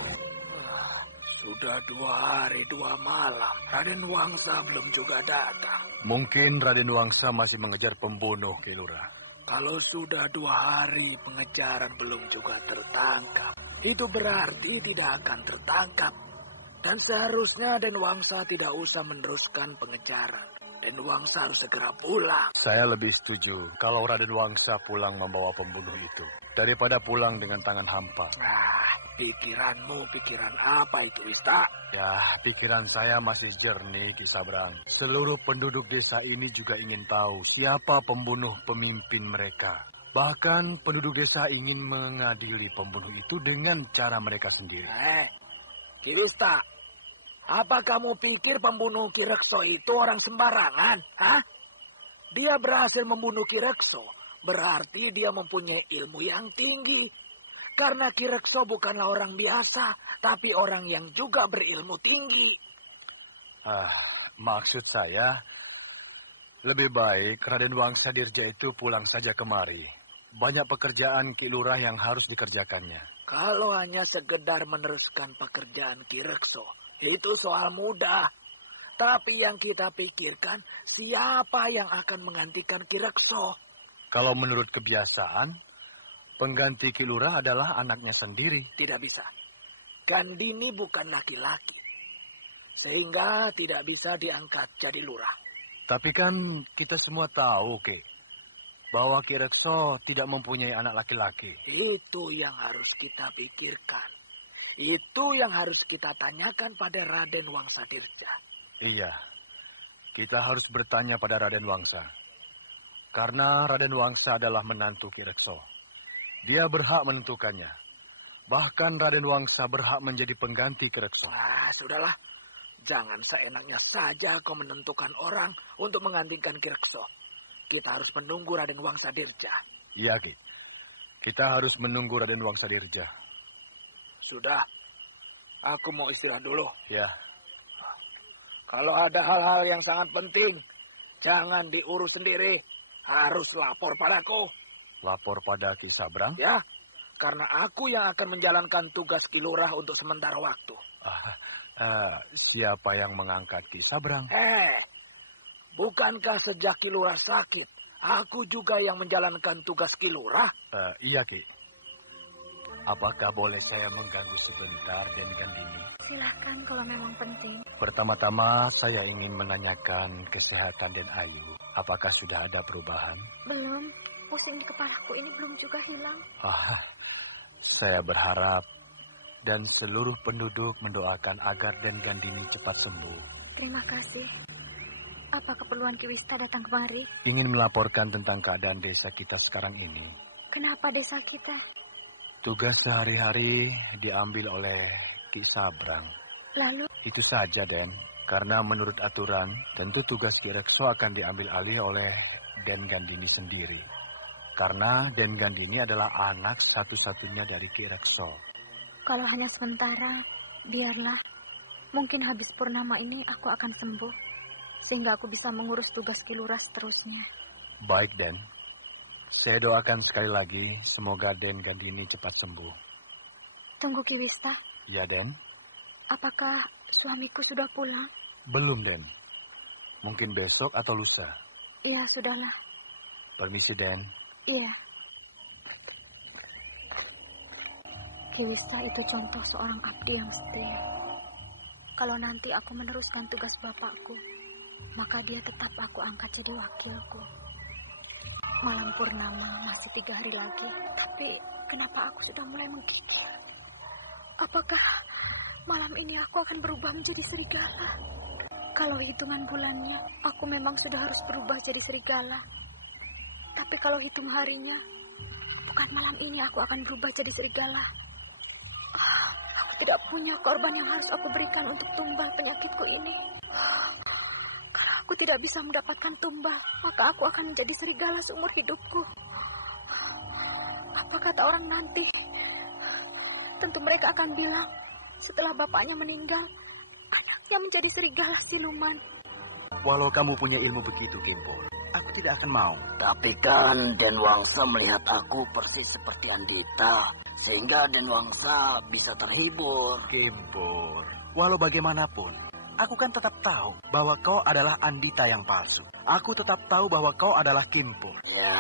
Sudah 2 hari 2 malam, Raden Wangsa belum juga datang. Mungkin Raden Wangsa masih mengejar pembunuh, Kilura. Kalau sudah 2 hari pengejaran belum juga tertangkap, itu berarti tidak akan tertangkap. Dan seharusnya Raden Wangsa tidak usah meneruskan pengejaran. Raden Wangsa harus segera pulang. Saya lebih setuju kalau Raden Wangsa pulang membawa pembunuh itu daripada pulang dengan tangan hampa. Pikiranmu pikiran apa itu, Wista? Ya, pikiran saya masih jernih, Ki Sabrang. Seluruh penduduk desa ini juga ingin tahu siapa pembunuh pemimpin mereka. Bahkan penduduk desa ingin mengadili pembunuh itu dengan cara mereka sendiri. Ki Wista, apa kamu pikir pembunuh Ki Rekso itu orang sembarangan? Hah? Dia berhasil membunuh Ki Rekso, berarti dia mempunyai ilmu yang tinggi. Karena Ki Rekso bukanlah orang biasa, tapi orang yang juga berilmu tinggi. Maksud saya, lebih baik Raden Wangsadirja itu pulang saja kemari. Banyak pekerjaan Ki Lurah yang harus dikerjakannya. Kalau hanya sekedar meneruskan pekerjaan Ki Rekso, itu soal mudah. Tapi yang kita pikirkan, siapa yang akan menggantikan Ki Rekso? Kalau menurut kebiasaan, pengganti Ki Lurah adalah anaknya sendiri. Tidak bisa. Gandini bukan laki-laki, sehingga tidak bisa diangkat jadi lurah. Tapi kan kita semua tahu, Ki, bahwa Ki Rekso tidak mempunyai anak laki-laki. Itu yang harus kita pikirkan. Itu yang harus kita tanyakan pada Raden Wangsadirja. Iya, kita harus bertanya pada Raden Wangsa. Karena Raden Wangsa adalah menantu Ki Rekso. Dia berhak menentukannya. Bahkan Raden Wangsa berhak menjadi pengganti Ki Rekso. Sudahlah. Jangan seenaknya saja kau menentukan orang untuk menggantikan Ki Rekso. Kita harus menunggu Raden Wangsadirja. Iya, Ki. Kita harus menunggu Raden Wangsadirja. Sudah. Aku mau istirahat dulu. Ya. Kalau ada hal-hal yang sangat penting, jangan diurus sendiri. Harus lapor padaku. Lapor pada Ki Sabrang? Ya, karena aku yang akan menjalankan tugas Ki Lurah untuk sementara waktu. Siapa yang mengangkat Ki Sabrang? Bukankah sejak Ki Lurah sakit, aku juga yang menjalankan tugas Ki Lurah? Iya, Ki. Apakah boleh saya mengganggu sebentar, Den Gandini? Silahkan kalau memang penting. Pertama-tama saya ingin menanyakan kesehatan Den Ayu. Apakah sudah ada perubahan? Belum. Pusing di kepalaku ini belum juga hilang. Saya berharap dan seluruh penduduk mendoakan agar Den Gandini cepat sembuh. Terima kasih. Apa keperluan Ki Wista datang kemari? Ingin melaporkan tentang keadaan desa kita sekarang ini. Kenapa desa kita? Tugas sehari-hari diambil oleh Ki Sabrang. Lalu? Itu saja, Den. Karena menurut aturan, tentu tugas Ki Rekso akan diambil alih oleh Den Gandini sendiri. Karena Den Gandini adalah anak satu-satunya dari Ki Rekso. Kalau hanya sementara, biarlah. Mungkin habis purnama ini aku akan sembuh. Sehingga aku bisa mengurus tugas Ki Lurah seterusnya. Baik, Den. Saya doakan sekali lagi, semoga Den Gandini cepat sembuh. Tunggu Ki Wista. Ya, Den. Apakah suamiku sudah pulang? Belum, Den. Mungkin besok atau lusa. Iya, sudahlah. Permisi, Den. Iya. Ki Wista itu contoh seorang abdi yang setia. Kalau nanti aku meneruskan tugas bapakku, maka dia tetap aku angkat jadi wakilku. Malam purnama masih 3 hari lagi, tapi kenapa aku sudah mulai menggigil? Apakah malam ini aku akan berubah menjadi serigala? Kalau hitungan bulannya, aku memang sudah harus berubah jadi serigala. Tapi kalau hitung harinya, bukan malam ini aku akan berubah jadi serigala. Aku tidak punya korban yang harus aku berikan untuk tumbal penyakitku ini. Kalau aku tidak bisa mendapatkan tumbal, maka aku akan menjadi serigala seumur hidupku. Apa kata orang nanti? Tentu mereka akan bilang, setelah bapaknya meninggal, anaknya menjadi serigala siluman. Walau kamu punya ilmu begitu, Kimpo, aku tidak akan mau. Tapi kan Den Wangsa melihat aku persis seperti Andita, sehingga Den Wangsa bisa terhibur. Kimpur, walau bagaimanapun, aku kan tetap tahu bahwa kau adalah Andita yang palsu. Aku tetap tahu bahwa kau adalah Kimpur. Ya,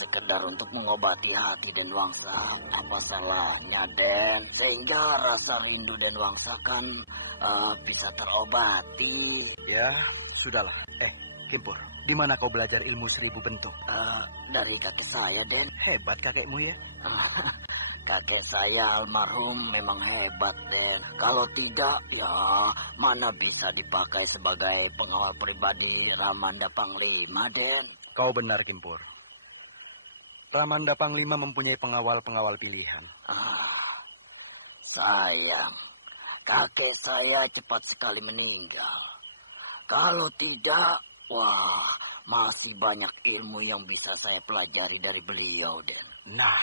sekedar untuk mengobati hati Den Wangsa. Apa salahnya, Den? Sehingga rasa rindu Den Wangsa kan bisa terobati. Ya, sudahlah. Kimpur, di mana kau belajar ilmu 1000 bentuk? Dari kakek saya, Den. Hebat kakekmu ya? Kakek saya almarhum memang hebat, Den. Kalau tidak, ya mana bisa dipakai sebagai pengawal pribadi Ramanda Panglima, Den. Kau benar, Kimpur. Ramanda Panglima mempunyai pengawal-pengawal pilihan. Sayang, kakek saya cepat sekali meninggal. Kalau tidak, wah, masih banyak ilmu yang bisa saya pelajari dari beliau, Den. Nah,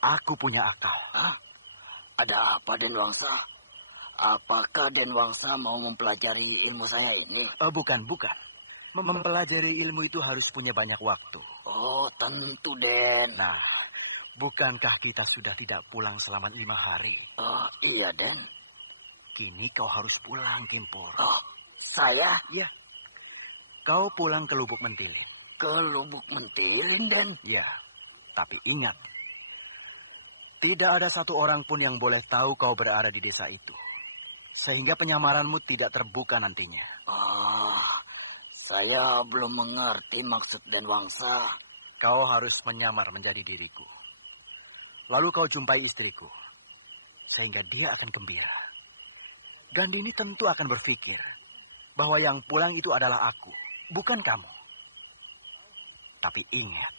aku punya akal. Ada apa, Den Wangsa? Apakah Den Wangsa mau mempelajari ilmu saya ini? Bukan. Mempelajari ilmu itu harus punya banyak waktu. Oh, tentu, Den. Nah, bukankah kita sudah tidak pulang selama 5 hari? Iya, Den. Kini kau harus pulang, Kimpur. Saya? Ya. Kau pulang ke Lubuk Mentilin. Ke Lubuk Mentilin, Den? Ya, tapi ingat, Tidak ada satu orang pun yang boleh tahu kau berada di desa itu. Sehingga penyamaranmu tidak terbuka nantinya. Saya belum mengerti maksud Den Wangsa. Kau harus menyamar menjadi diriku. Lalu kau jumpai istriku. Sehingga dia akan gembira. Gandini tentu akan berpikir bahwa yang pulang itu adalah aku, bukan kamu. Tapi ingat,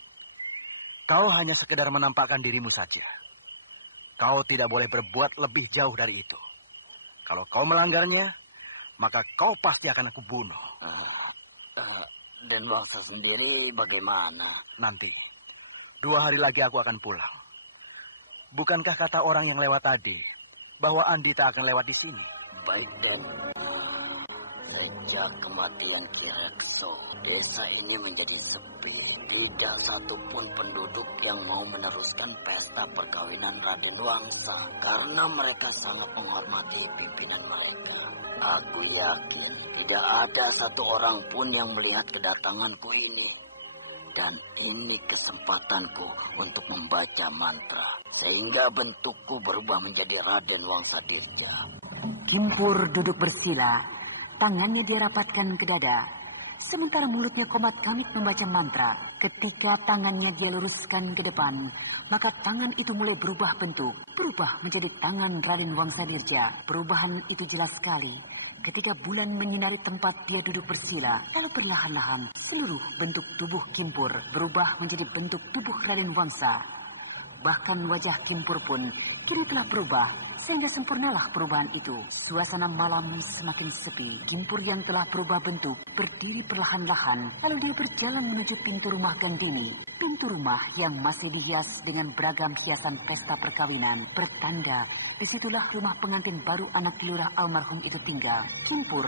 kau hanya sekedar menampakkan dirimu saja. Kau tidak boleh berbuat lebih jauh dari itu. Kalau kau melanggarnya, maka kau pasti akan aku bunuh. Dan Wangsa sendiri bagaimana? Nanti, 2 hari lagi aku akan pulang. Bukankah kata orang yang lewat tadi, bahwa Andita akan lewat di sini? Baik, Den. Sejak kematian Ki Rekso, desa ini menjadi sepi. Tidak satupun penduduk yang mau meneruskan pesta perkawinan Raden Wangsa karena mereka sangat menghormati pimpinan mereka. Aku yakin tidak ada satu orang pun yang melihat kedatanganku ini. Dan ini kesempatanku untuk membaca mantra sehingga bentukku berubah menjadi Raden Wangsa Dirja. Kimpur duduk bersila, tangannya dia rapatkan ke dada. Sementara mulutnya Komat Kamit membaca mantra. Ketika tangannya dia luruskan ke depan, maka tangan itu mulai berubah bentuk, berubah menjadi tangan Raden Wangsa Dirja. Perubahan itu jelas sekali ketika bulan menyinari tempat dia duduk bersila. Lalu perlahan-lahan seluruh bentuk tubuh Kimpur berubah menjadi bentuk tubuh Raden Wangsa. Bahkan wajah Kimpur pun kini telah berubah, sehingga sempurnalah perubahan itu. Suasana malam semakin sepi. Kimpur yang telah berubah bentuk berdiri perlahan-lahan, lalu dia berjalan menuju pintu rumah Gandini. Pintu rumah yang masih dihias dengan beragam hiasan pesta perkawinan, bertanda disitulah rumah pengantin baru anak lurah almarhum itu tinggal. Kimpur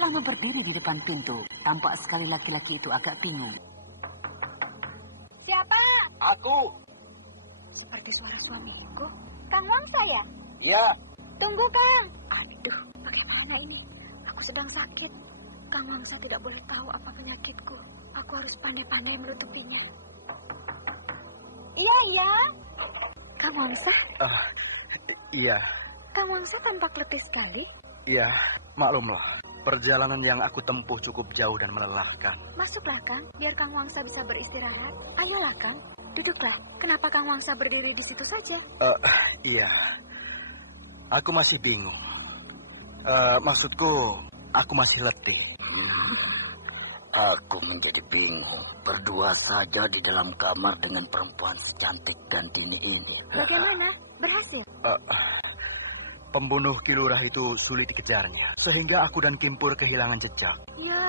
lama berdiri di depan pintu. Tampak sekali laki-laki itu agak bingung. Siapa? Aku. Seperti suara suamiku. Kang Wangsa ya? Iya. Tunggu, Kang. Aduh, bagaimana ini? Aku sedang sakit. Kang Wangsa tidak boleh tahu apa penyakitku. Aku harus pandai-pandai menutupinya. Iya. Kang Wangsa? Iya. Kang Wangsa tampak letih sekali. Iya, maklumlah. Perjalanan yang aku tempuh cukup jauh dan melelahkan. Masuklah, Kang, biar Kang Wangsa bisa beristirahat. Ayolah, Kang. Duduklah. Kenapa Kang Wangsa berdiri di situ saja? Iya. Aku masih bingung. Maksudku, aku masih letih. Aku menjadi bingung. Berdua saja di dalam kamar dengan perempuan secantik Gandini ini. Bagaimana? Berhasil? Pembunuh Ki Lurah itu sulit dikejarnya. Sehingga aku dan Kimpur kehilangan jejak. Ya,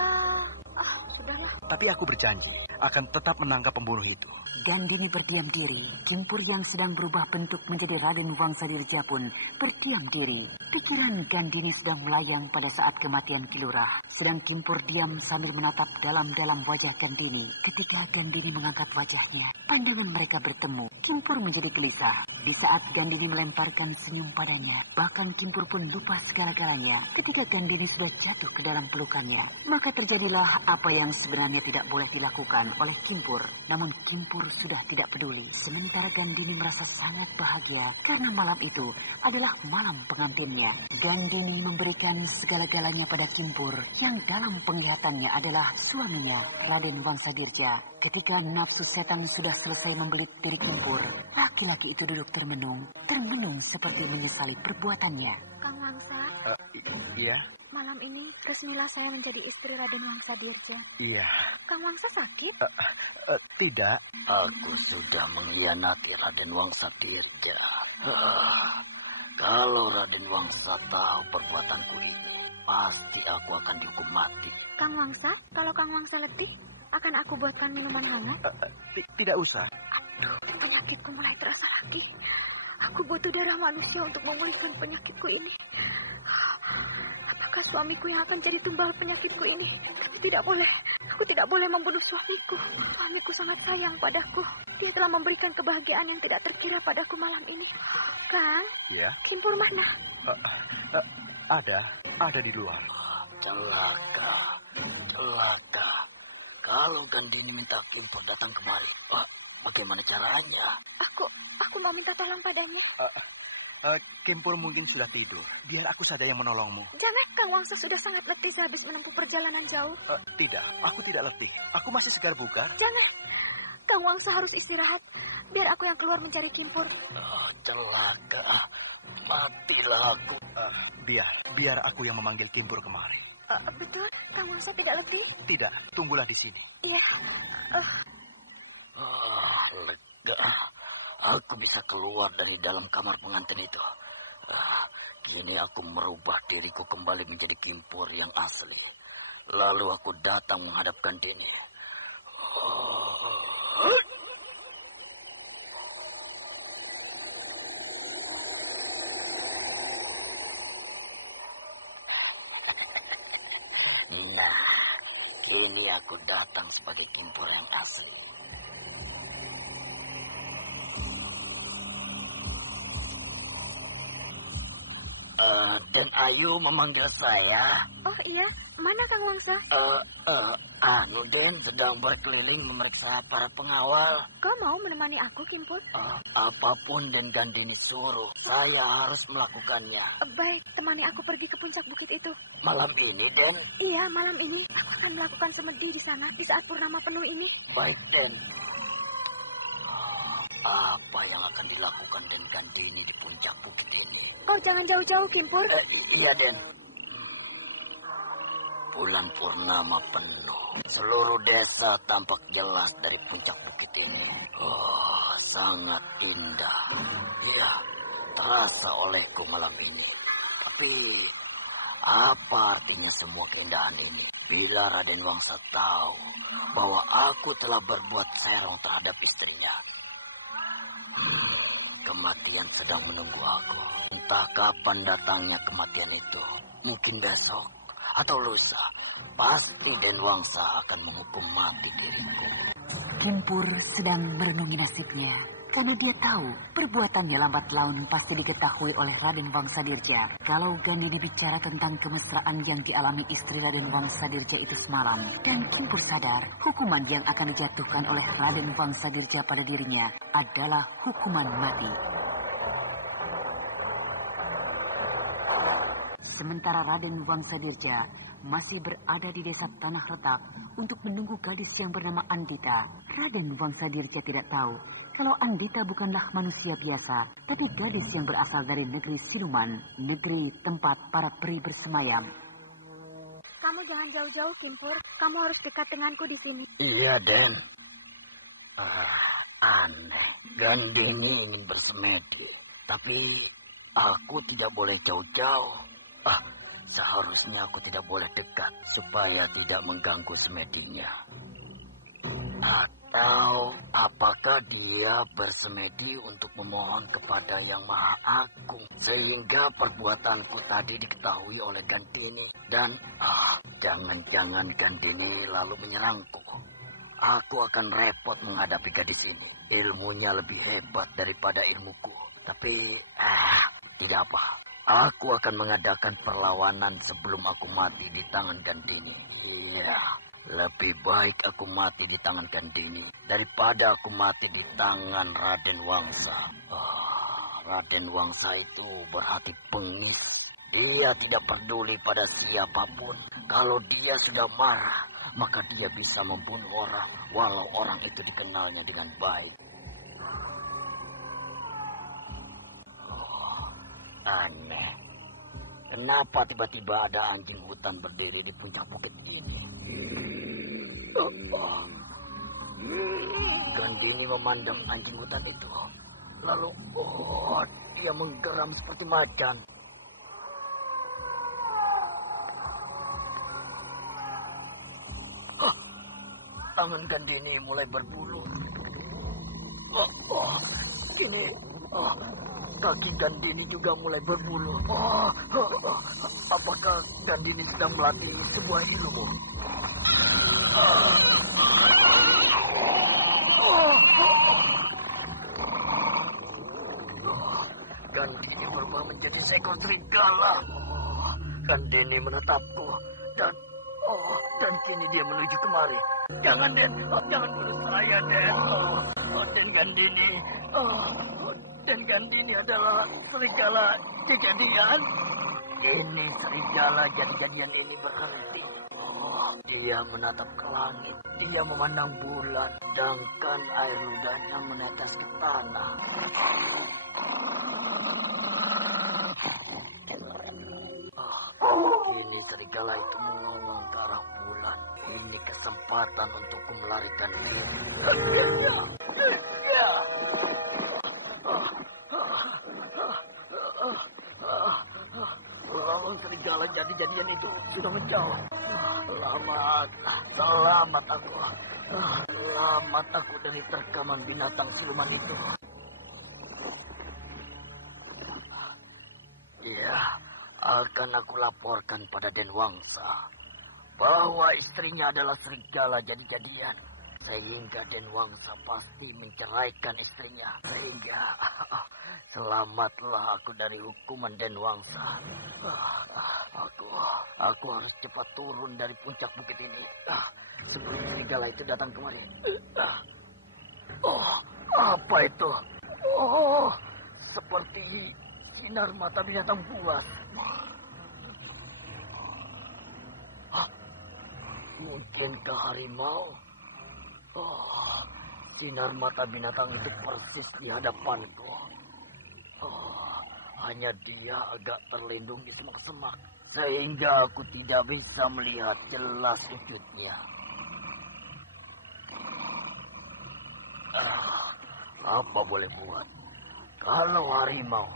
sudahlah. Tapi aku berjanji akan tetap menangkap pembunuh itu. Gandini berdiam diri. Kimpur yang sedang berubah bentuk menjadi Raden Wangsa Dirja pun berdiam diri. Pikiran Gandini sedang melayang pada saat kematian Ki Lurah. Sedang Kimpur diam sambil menatap dalam-dalam wajah Gandini. Ketika Gandini mengangkat wajahnya, pandangan mereka bertemu. Kimpur menjadi gelisah. Di saat Gandini melemparkan senyum padanya, bahkan Kimpur pun lupa segala-galanya. Ketika Gandini sudah jatuh ke dalam pelukannya, maka terjadilah apa yang sebenarnya tidak boleh dilakukan oleh Kimpur. Namun Kimpur sudah tidak peduli. Sementara Gandini merasa sangat bahagia karena malam itu adalah malam pengantinnya. Gandini memberikan segala-galanya pada Kimpur yang dalam penglihatannya adalah suaminya, Raden Wangsa Dirja. Ketika nafsu setan sudah selesai membelit diri Kimpur, laki-laki itu duduk termenung seperti menyesali perbuatannya. Kang Wangsa? Iya? Malam ini resmilah saya menjadi istri Raden Wangsa Dirja. Iya. Kang Wangsa sakit? Tidak. Aku sudah mengkhianati Raden Wangsa Dirja. Kalau Raden Wangsa tahu perbuatanku ini, pasti aku akan dihukum mati. Kang Wangsa, kalau Kang Wangsa letih, akan aku buatkan minuman hangat? Tidak usah. Aduh, penyakitku mulai terasa lagi. Aku butuh darah manusia untuk memulihkan penyakitku ini. Apakah suamiku yang akan jadi tumbal penyakitku ini? Tapi tidak boleh. Aku tidak boleh membunuh suamiku. Suamiku sangat sayang padaku. Dia telah memberikan kebahagiaan yang tidak terkira padaku malam ini. Kang? Ya? Kimpur mana? Ada di luar. Celaka. Kalau Gandini minta Kimpur datang kemari, bagaimana caranya? Aku mau minta tolong padamu. Kimpur mungkin sudah tidur. Biar aku saja yang menolongmu. Jangan, Kang Wangsa sudah sangat letih sehabis menempuh perjalanan jauh. Tidak, aku tidak letih. Aku masih segar bugar. Jangan, Kang Wangsa harus istirahat. Biar aku yang keluar mencari Kimpur. Celaka. Matilah aku. Biar aku yang memanggil Kimpur kemari. Betul, Kang Wangsa tidak letih? Tidak, tunggulah di sini. Iya. Lega. Aku bisa keluar dari dalam kamar pengantin itu. Kini aku merubah diriku kembali menjadi Kimpur yang asli. Lalu aku datang menghadapkan Dini. Nah, kini aku datang sebagai Kimpur yang asli. Dan Ayu memanggil saya. Oh iya, mana Kang Wangsa? Den sedang berkeliling memeriksa para pengawal. Kau mau menemani aku, Kimpur? Apapun Den Gandini suruh, saya harus melakukannya. Baik, temani aku pergi ke puncak bukit itu. Malam ini, Den? Iya, malam ini. Aku akan melakukan semedi di sana di saat purnama penuh ini. Baik, Den. Apa yang akan dilakukan Den Gandini di puncak bukit ini? Kau jangan jauh-jauh, Kimpur. Iya, Den. Bulan purnama penuh. Seluruh desa tampak jelas dari puncak bukit ini. Sangat indah. Ya, terasa olehku malam ini. Tapi, apa artinya semua keindahan ini? Bila Raden Wangsa tahu bahwa aku telah berbuat serong terhadap istrinya. Kematian sedang menunggu aku. Entah kapan datangnya kematian itu. Mungkin besok atau lusa. Pasti Den Wangsa akan menghukum mati diriku. Kimpur sedang merenungi nasibnya. Karena dia tahu perbuatannya lambat laun pasti diketahui oleh Raden Wangsadirja. Kalau Gandini bicara tentang kemesraan yang dialami istri Raden Wangsadirja itu semalam. Dan Kimpur sadar hukuman yang akan dijatuhkan oleh Raden Wangsadirja pada dirinya adalah hukuman mati. Sementara Raden Wangsadirja masih berada di desa Tanah Retak untuk menunggu gadis yang bernama Andita. Raden Wangsadirja tidak tahu kalau Andita bukanlah manusia biasa, tapi gadis yang berasal dari negeri Siluman, negeri tempat para peri bersemayam. Kamu jangan jauh-jauh, Kimpur. Kamu harus dekat denganku di sini. Iya, Den. Aneh. Gandini ingin bersemedi, tapi aku tidak boleh jauh-jauh. Seharusnya aku tidak boleh dekat supaya tidak mengganggu semedinya. Atau apakah dia bersemedi untuk memohon kepada Yang Maha Agung sehingga perbuatanku tadi diketahui oleh Gandini dan jangan-jangan Gandini lalu menyerangku. Aku akan repot menghadapi gadis ini. Ilmunya lebih hebat daripada ilmuku. Tapi tidak apa. Aku akan mengadakan perlawanan sebelum aku mati di tangan Gandini. Iya, lebih baik aku mati di tangan Gandini daripada aku mati di tangan Raden Wangsa. Raden Wangsa itu berhati bengis. Dia tidak peduli pada siapapun. Kalau dia sudah marah, maka dia bisa membunuh orang walau orang itu dikenalnya dengan baik. Aneh. Kenapa tiba-tiba ada anjing hutan berdiri di puncak bukit ini? Gandini memandang anjing hutan itu. Lalu, dia menggeram seperti macan. Tangan Gandini mulai berbulu. Ini kaki Gandini juga mulai berbulu. Apakah Gandini sedang melatih sebuah ilmu? Gandini berubah menjadi seekor serigala. Gandini menatapku dan kini dia menuju kemari. Jangan, Den. Jangan bunuh saya, Den. Den Gandini. Dan Gandini adalah serigala jadi-jadian. Ini serigala jadi-jadian ini berhenti. Dia menatap ke langit. Dia memandang bulan. Sedangkan air ludahnya menetes ke tanah. Ini serigala itu mengolong ke arah bulan. Ini kesempatan untukku melarikan diri. Lawan serigala jadi-jadian itu sudah menjauh. Selamat aku. Selamat aku dari terkaman binatang siluman itu. Ya, akan aku laporkan pada Denwangsa bahwa istrinya adalah serigala jadi-jadian. Sehingga Denwangsa pasti menceraikan istrinya. Sehingga selamatlah aku dari hukuman Denwangsa. Aku harus cepat turun dari puncak bukit ini sebelum serigala itu datang kemari. Apa itu? Seperti sinar mata binatang buas. Mungkinkah harimau? Sinar mata binatang itu persis di hadapanku. Hanya dia agak terlindung di semak-semak, sehingga aku tidak bisa melihat jelas wujudnya. Apa boleh buat? Kalau harimau,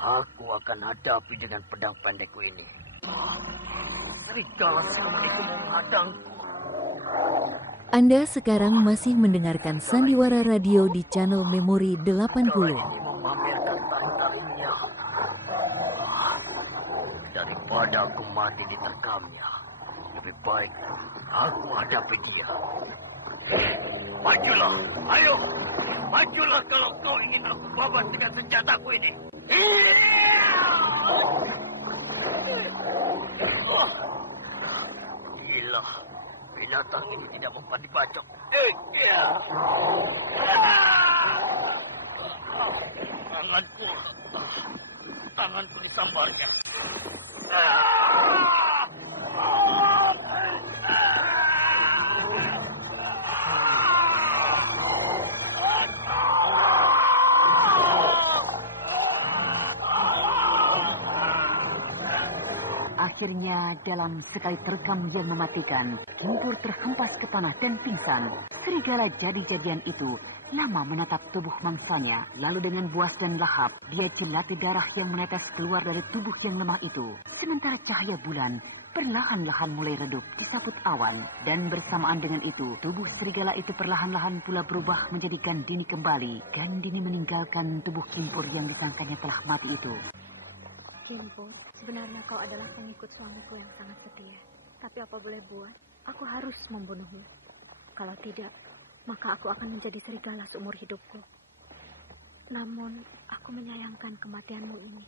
aku akan hadapi dengan pedang pendekku ini. Serigala siluman itu menghadangku. Anda sekarang masih mendengarkan Sandiwara Radio di channel Memori 80. Memamerkan taring-taringnya. Daripada aku mati diterkamnya, lebih baik aku hadapi dia. Majulah, ayo. Majulah kalau kau ingin aku babas dengan senjataku ini. Gila. Binatang ini tidak mempan dibacok. Tanganku disambarnya. Akhirnya, dalam sekali terkam yang mematikan, Kimpur terhempas ke tanah dan pingsan. Serigala jadi-jadian itu lama menatap tubuh mangsanya. Lalu dengan buas dan lahap, dia jelati darah yang menetes keluar dari tubuh yang lemah itu. Sementara cahaya bulan perlahan-lahan mulai redup disaput awan. Dan bersamaan dengan itu, tubuh serigala itu perlahan-lahan pula berubah menjadi Gandini kembali. Gandini meninggalkan tubuh Kimpur yang disangkanya telah mati itu. Kimpur, sebenarnya kau adalah pengikut suamiku yang sangat setia. Tapi apa boleh buat, aku harus membunuhmu. Kalau tidak, maka aku akan menjadi serigala seumur hidupku. Namun, aku menyayangkan kematianmu ini.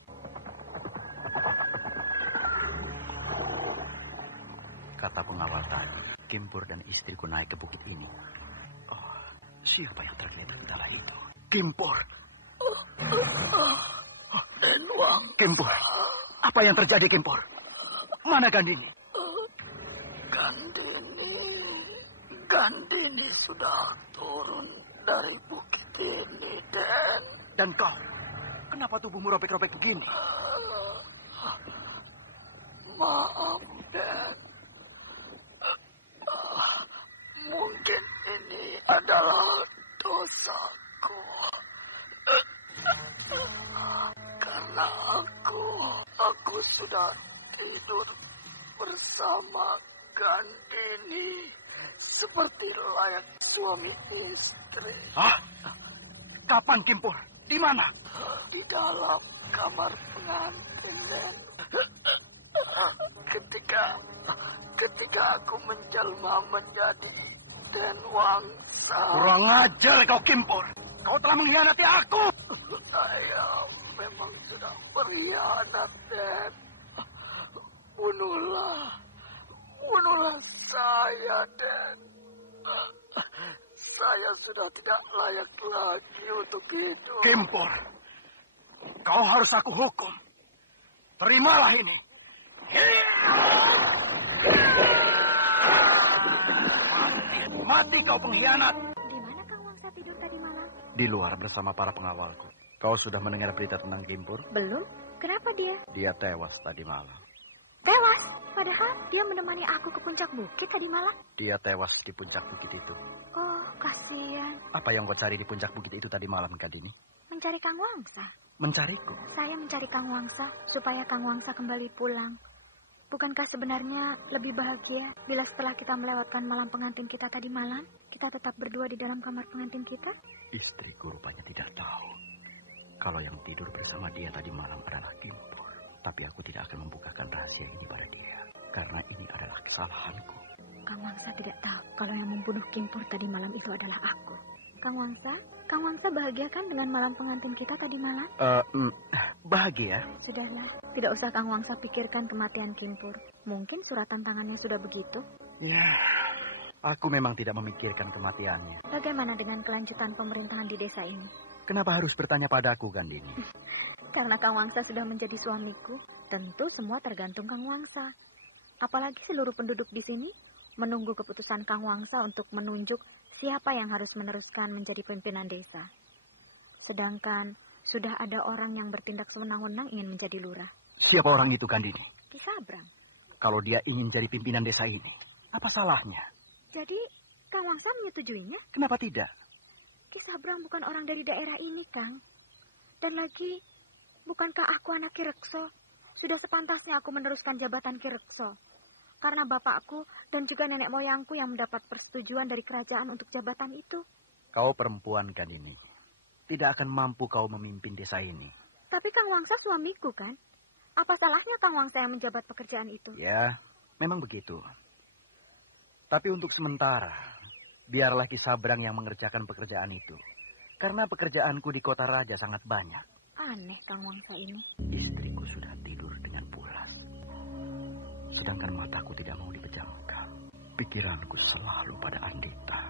Kata pengawal tadi, Kimpur dan istriku naik ke bukit ini. Siapa yang tergeletak di dalam itu? Kimpur. Denwang. Kimpur, apa yang terjadi, Kimpur? Mana Gandini? Gandini sudah turun dari bukit ini, Den. Dan kau, kenapa tubuhmu robek-robek begini? Maaf, Den. Mungkin ini adalah dosaku. Karena aku sudah tidur bersama Gandini seperti layak suami istri. Kapan, Kimpur? Di mana? Di dalam kamar pengantin. Ketika aku menjelma menjadi Denwangsa. Kurang ajar kau, Kimpur. Kau telah mengkhianati aku. Saya memang sudah berkhianat, Den. Bunuhlah saya, Den. Saya sudah tidak layak lagi untuk hidup. Kimpur, kau harus aku hukum. Terimalah ini. Mati kau pengkhianat. Di mana Kang Wangsa tidur tadi malam? Di luar bersama para pengawalku. Kau sudah mendengar berita tentang Kimpur? Belum. Kenapa dia? Dia tewas tadi malam. Tewas? Padahal dia menemani aku ke puncak bukit tadi malam. Dia tewas di puncak bukit itu. Oh, kasihan. Apa yang kau cari di puncak bukit itu tadi malam, Kandini? Mencari Kang Wangsa. Mencariku? Saya mencari Kang Wangsa supaya Kang Wangsa kembali pulang. Bukankah sebenarnya lebih bahagia bila setelah kita melewatkan malam pengantin kita tadi malam, kita tetap berdua di dalam kamar pengantin kita? Istriku rupanya tidak tahu kalau yang tidur bersama dia tadi malam adalah Kimpur. Tapi aku tidak akan membukakan rahasia ini pada dia, karena ini adalah kesalahanku. Kang Wangsa tidak tahu kalau yang membunuh Kimpur tadi malam itu adalah aku. Kang Wangsa bahagia kan dengan malam pengantin kita tadi malam? Bahagia? Sudahlah, tidak usah Kang Wangsa pikirkan kematian Kimpur. Mungkin suratan tangannya sudah begitu. Ya, aku memang tidak memikirkan kematiannya. Bagaimana dengan kelanjutan pemerintahan di desa ini? Kenapa harus bertanya padaku, Gandini? Karena Kang Wangsa sudah menjadi suamiku, tentu semua tergantung Kang Wangsa. Apalagi seluruh penduduk di sini menunggu keputusan Kang Wangsa untuk menunjuk siapa yang harus meneruskan menjadi pimpinan desa. Sedangkan sudah ada orang yang bertindak sewenang-wenang ingin menjadi lurah. Siapa orang itu, Gandini? Ki Sabrang. Kalau dia ingin jadi pimpinan desa ini, apa salahnya? Jadi Kang Wangsa menyetujuinya? Kenapa tidak? Ki Sabrang bukan orang dari daerah ini, Kang. Dan lagi, bukankah aku anak Ki Rekso? Sudah sepantasnya aku meneruskan jabatan Ki Rekso. Karena bapakku dan juga nenek moyangku yang mendapat persetujuan dari kerajaan untuk jabatan itu. Kau perempuan, Gandini. Tidak akan mampu kau memimpin desa ini. Tapi Kang Wangsa suamiku, kan? Apa salahnya Kang Wangsa yang menjabat pekerjaan itu? Ya, memang begitu. Tapi untuk sementara, biarlah Ki Sabrang yang mengerjakan pekerjaan itu. Karena pekerjaanku di kota raja sangat banyak. Aneh Kang Wangsa ini. Istriku sudah tidur dengan pulas. Sedangkan mataku tidak mau dipejamkan. Pikiranku selalu pada Andita.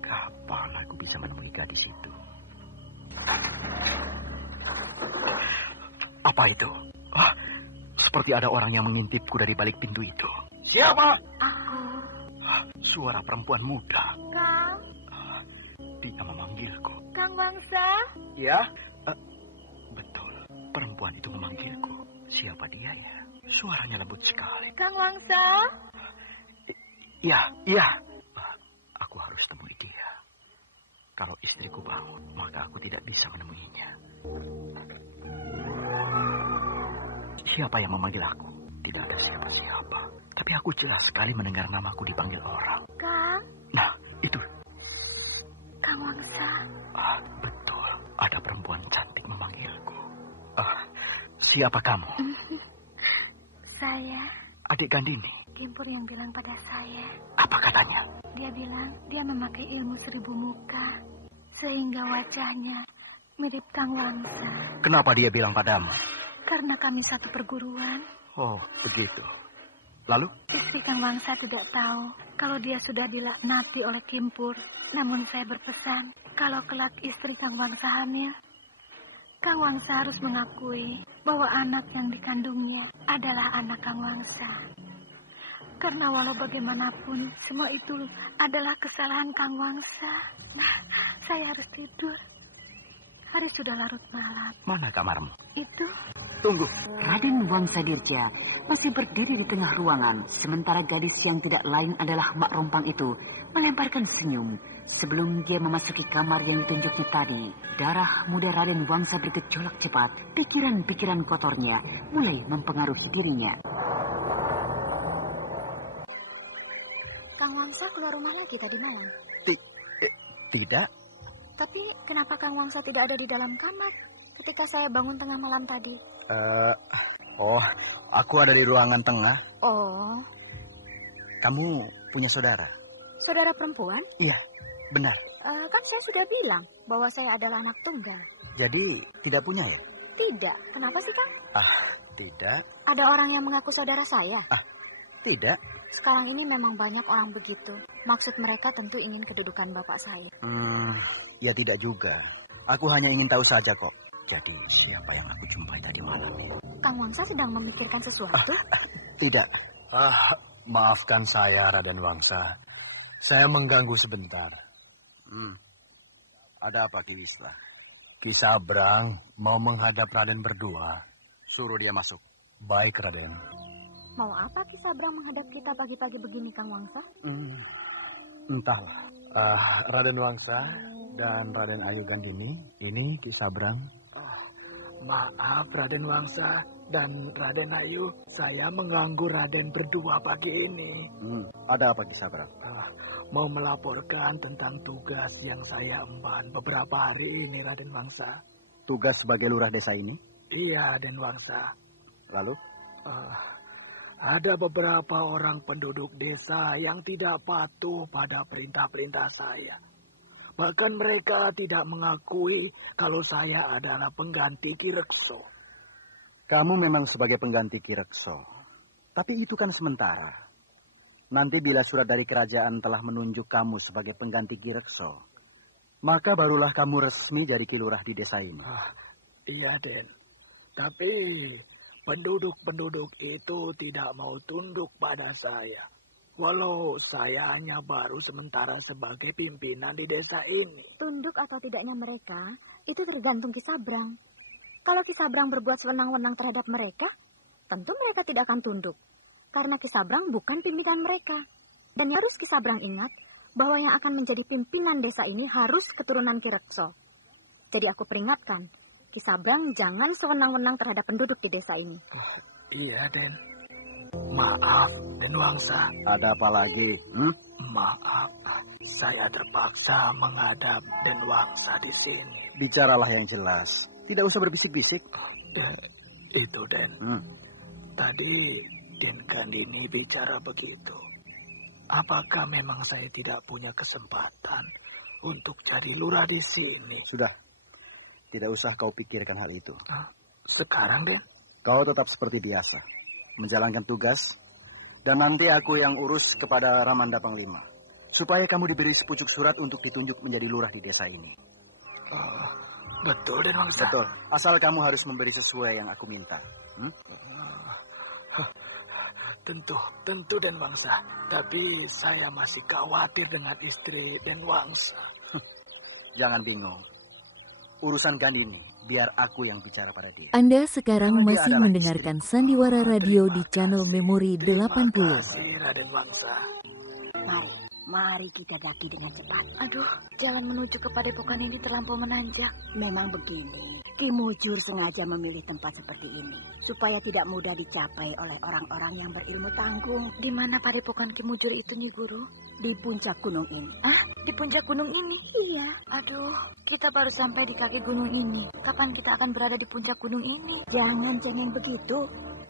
Kapan aku bisa menemui gadis itu? Apa itu? Seperti ada orang yang mengintipku dari balik pintu itu. Siapa? Aku. Suara perempuan muda. Kang. Dia memanggilku. Kang Wangsa? Ya? Betul. Perempuan itu memanggilku. Siapa dia ya? Suaranya lembut sekali. Kang Wangsa? Iya. Aku harus temui dia. Kalau istriku bangun, maka aku tidak bisa menemuinya. Siapa yang memanggil aku? Tidak ada siapa-siapa. Tapi aku jelas sekali mendengar namaku dipanggil orang. Kang? Nah, itu. Kang Wangsa? Betul. Ada perempuan cantik memanggilku. Siapa kamu? Saya. Adik Gandini. Kimpur yang bilang pada saya. Apa katanya? Dia bilang dia memakai ilmu 1000 muka. Sehingga wajahnya mirip Kang Wangsa. Kenapa dia bilang padamu? Karena kami satu perguruan. Oh, begitu. Lalu? Istri Kang Wangsa tidak tahu kalau dia sudah dilaknati oleh Kimpur. Namun saya berpesan, kalau kelak istri Kang Wangsa hamil, Kang Wangsa harus mengakui bahwa anak yang dikandungnya adalah anak Kang Wangsa. Karena walau bagaimanapun, semua itu adalah kesalahan Kang Wangsa. Saya harus tidur. Hari sudah larut malam. Mana kamarmu? Itu. Tunggu. Raden Wangsa Dirja masih berdiri di tengah ruangan, sementara gadis yang tidak lain adalah Mak Rompang itu melemparkan senyum. Sebelum dia memasuki kamar yang ditunjuknya tadi, darah muda Raden Wangsa bergejolak cepat. Pikiran-pikiran kotornya mulai mempengaruhi dirinya. Kang Wangsa keluar rumah lagi tadi malam? Tidak. Tapi kenapa Kang Wangsa tidak ada di dalam kamar ketika saya bangun tengah malam tadi? Aku ada di ruangan tengah. Oh. Kamu punya saudara? Saudara perempuan? Iya, benar. Kan saya sudah bilang bahwa saya adalah anak tunggal. Jadi tidak punya ya? Tidak. Kenapa sih, Kang? Tidak. Ada orang yang mengaku saudara saya? Tidak. Sekarang ini memang banyak orang begitu. Maksud mereka tentu ingin kedudukan bapak saya. Ya tidak juga. Aku hanya ingin tahu saja kok. Jadi siapa yang aku jumpai tadi malam? Kang Wangsa sedang memikirkan sesuatu? Tidak. Maafkan saya, Raden Wangsa. Saya mengganggu sebentar. Ada apa, Ki Wisla? Ki Sabrang mau menghadap Raden berdua. Suruh dia masuk. Baik, Raden. Mau apa Ki Sabrang menghadap kita pagi-pagi begini, Kang Wangsa? Entahlah. Raden Wangsa dan Raden Ayu Gandini, ini Ki Sabrang. Maaf Raden Wangsa dan Raden Ayu, saya mengganggu Raden berdua pagi ini. Ada apa Ki Sabrang? Mau melaporkan tentang tugas yang saya emban beberapa hari ini, Raden Wangsa. Tugas sebagai lurah desa ini? Iya, Raden Wangsa. Lalu? Ada beberapa orang penduduk desa yang tidak patuh pada perintah-perintah saya. Bahkan mereka tidak mengakui kalau saya adalah pengganti Ki Rekso. Kamu memang sebagai pengganti Ki Rekso. Tapi itu kan sementara. Nanti bila surat dari kerajaan telah menunjuk kamu sebagai pengganti Ki Rekso, maka barulah kamu resmi jadi Ki Lurah di desa ini. Iya, Den. Tapi penduduk-penduduk itu tidak mau tunduk pada saya. Walau saya hanya baru sementara sebagai pimpinan di desa ini. Tunduk atau tidaknya mereka, itu tergantung Ki Sabrang. Kalau Ki Sabrang berbuat sewenang-wenang terhadap mereka, tentu mereka tidak akan tunduk. Karena Ki Sabrang bukan pimpinan mereka. Dan harus Ki Sabrang ingat bahwa yang akan menjadi pimpinan desa ini harus keturunan Ki Rekso. Jadi aku peringatkan, Ki Sabrang jangan sewenang-wenang terhadap penduduk di desa ini. Iya, Den. Maaf, Den Wangsa. Ada apa lagi? Maaf, saya terpaksa menghadap Den Wangsa di sini. Bicaralah yang jelas. Tidak usah berbisik-bisik. Itu, Den. Tadi Den Gandini bicara begitu. Apakah memang saya tidak punya kesempatan untuk jadi lurah di sini? Sudah. Tidak usah kau pikirkan hal itu. Sekarang, Den? Kau tetap seperti biasa. Menjalankan tugas. Dan nanti aku yang urus kepada Ramanda Panglima. Supaya kamu diberi sepucuk surat untuk ditunjuk menjadi lurah di desa ini. Betul, Den Wangsa? Betul. Asal kamu harus memberi sesuai yang aku minta. Tentu Den Wangsa. Tapi saya masih khawatir dengan istri Den Wangsa. Jangan bingung. Urusan Gandini, biar aku yang bicara pada dia. Anda sekarang masih mendengarkan Sandiwara Radio di channel Memori 80. Terima kasih, Raden Wangsa. Mari kita daki dengan cepat. Aduh, jalan menuju ke padepokan ini terlampau menanjak. Memang begini, Ki Mujur sengaja memilih tempat seperti ini supaya tidak mudah dicapai oleh orang-orang yang berilmu tanggung. Di mana padepokan Ki Mujur itu, Nyi Guru? Di puncak gunung ini. Di puncak gunung ini? Iya. Aduh, kita baru sampai di kaki gunung ini. Kapan kita akan berada di puncak gunung ini? Jangan cengeng begitu.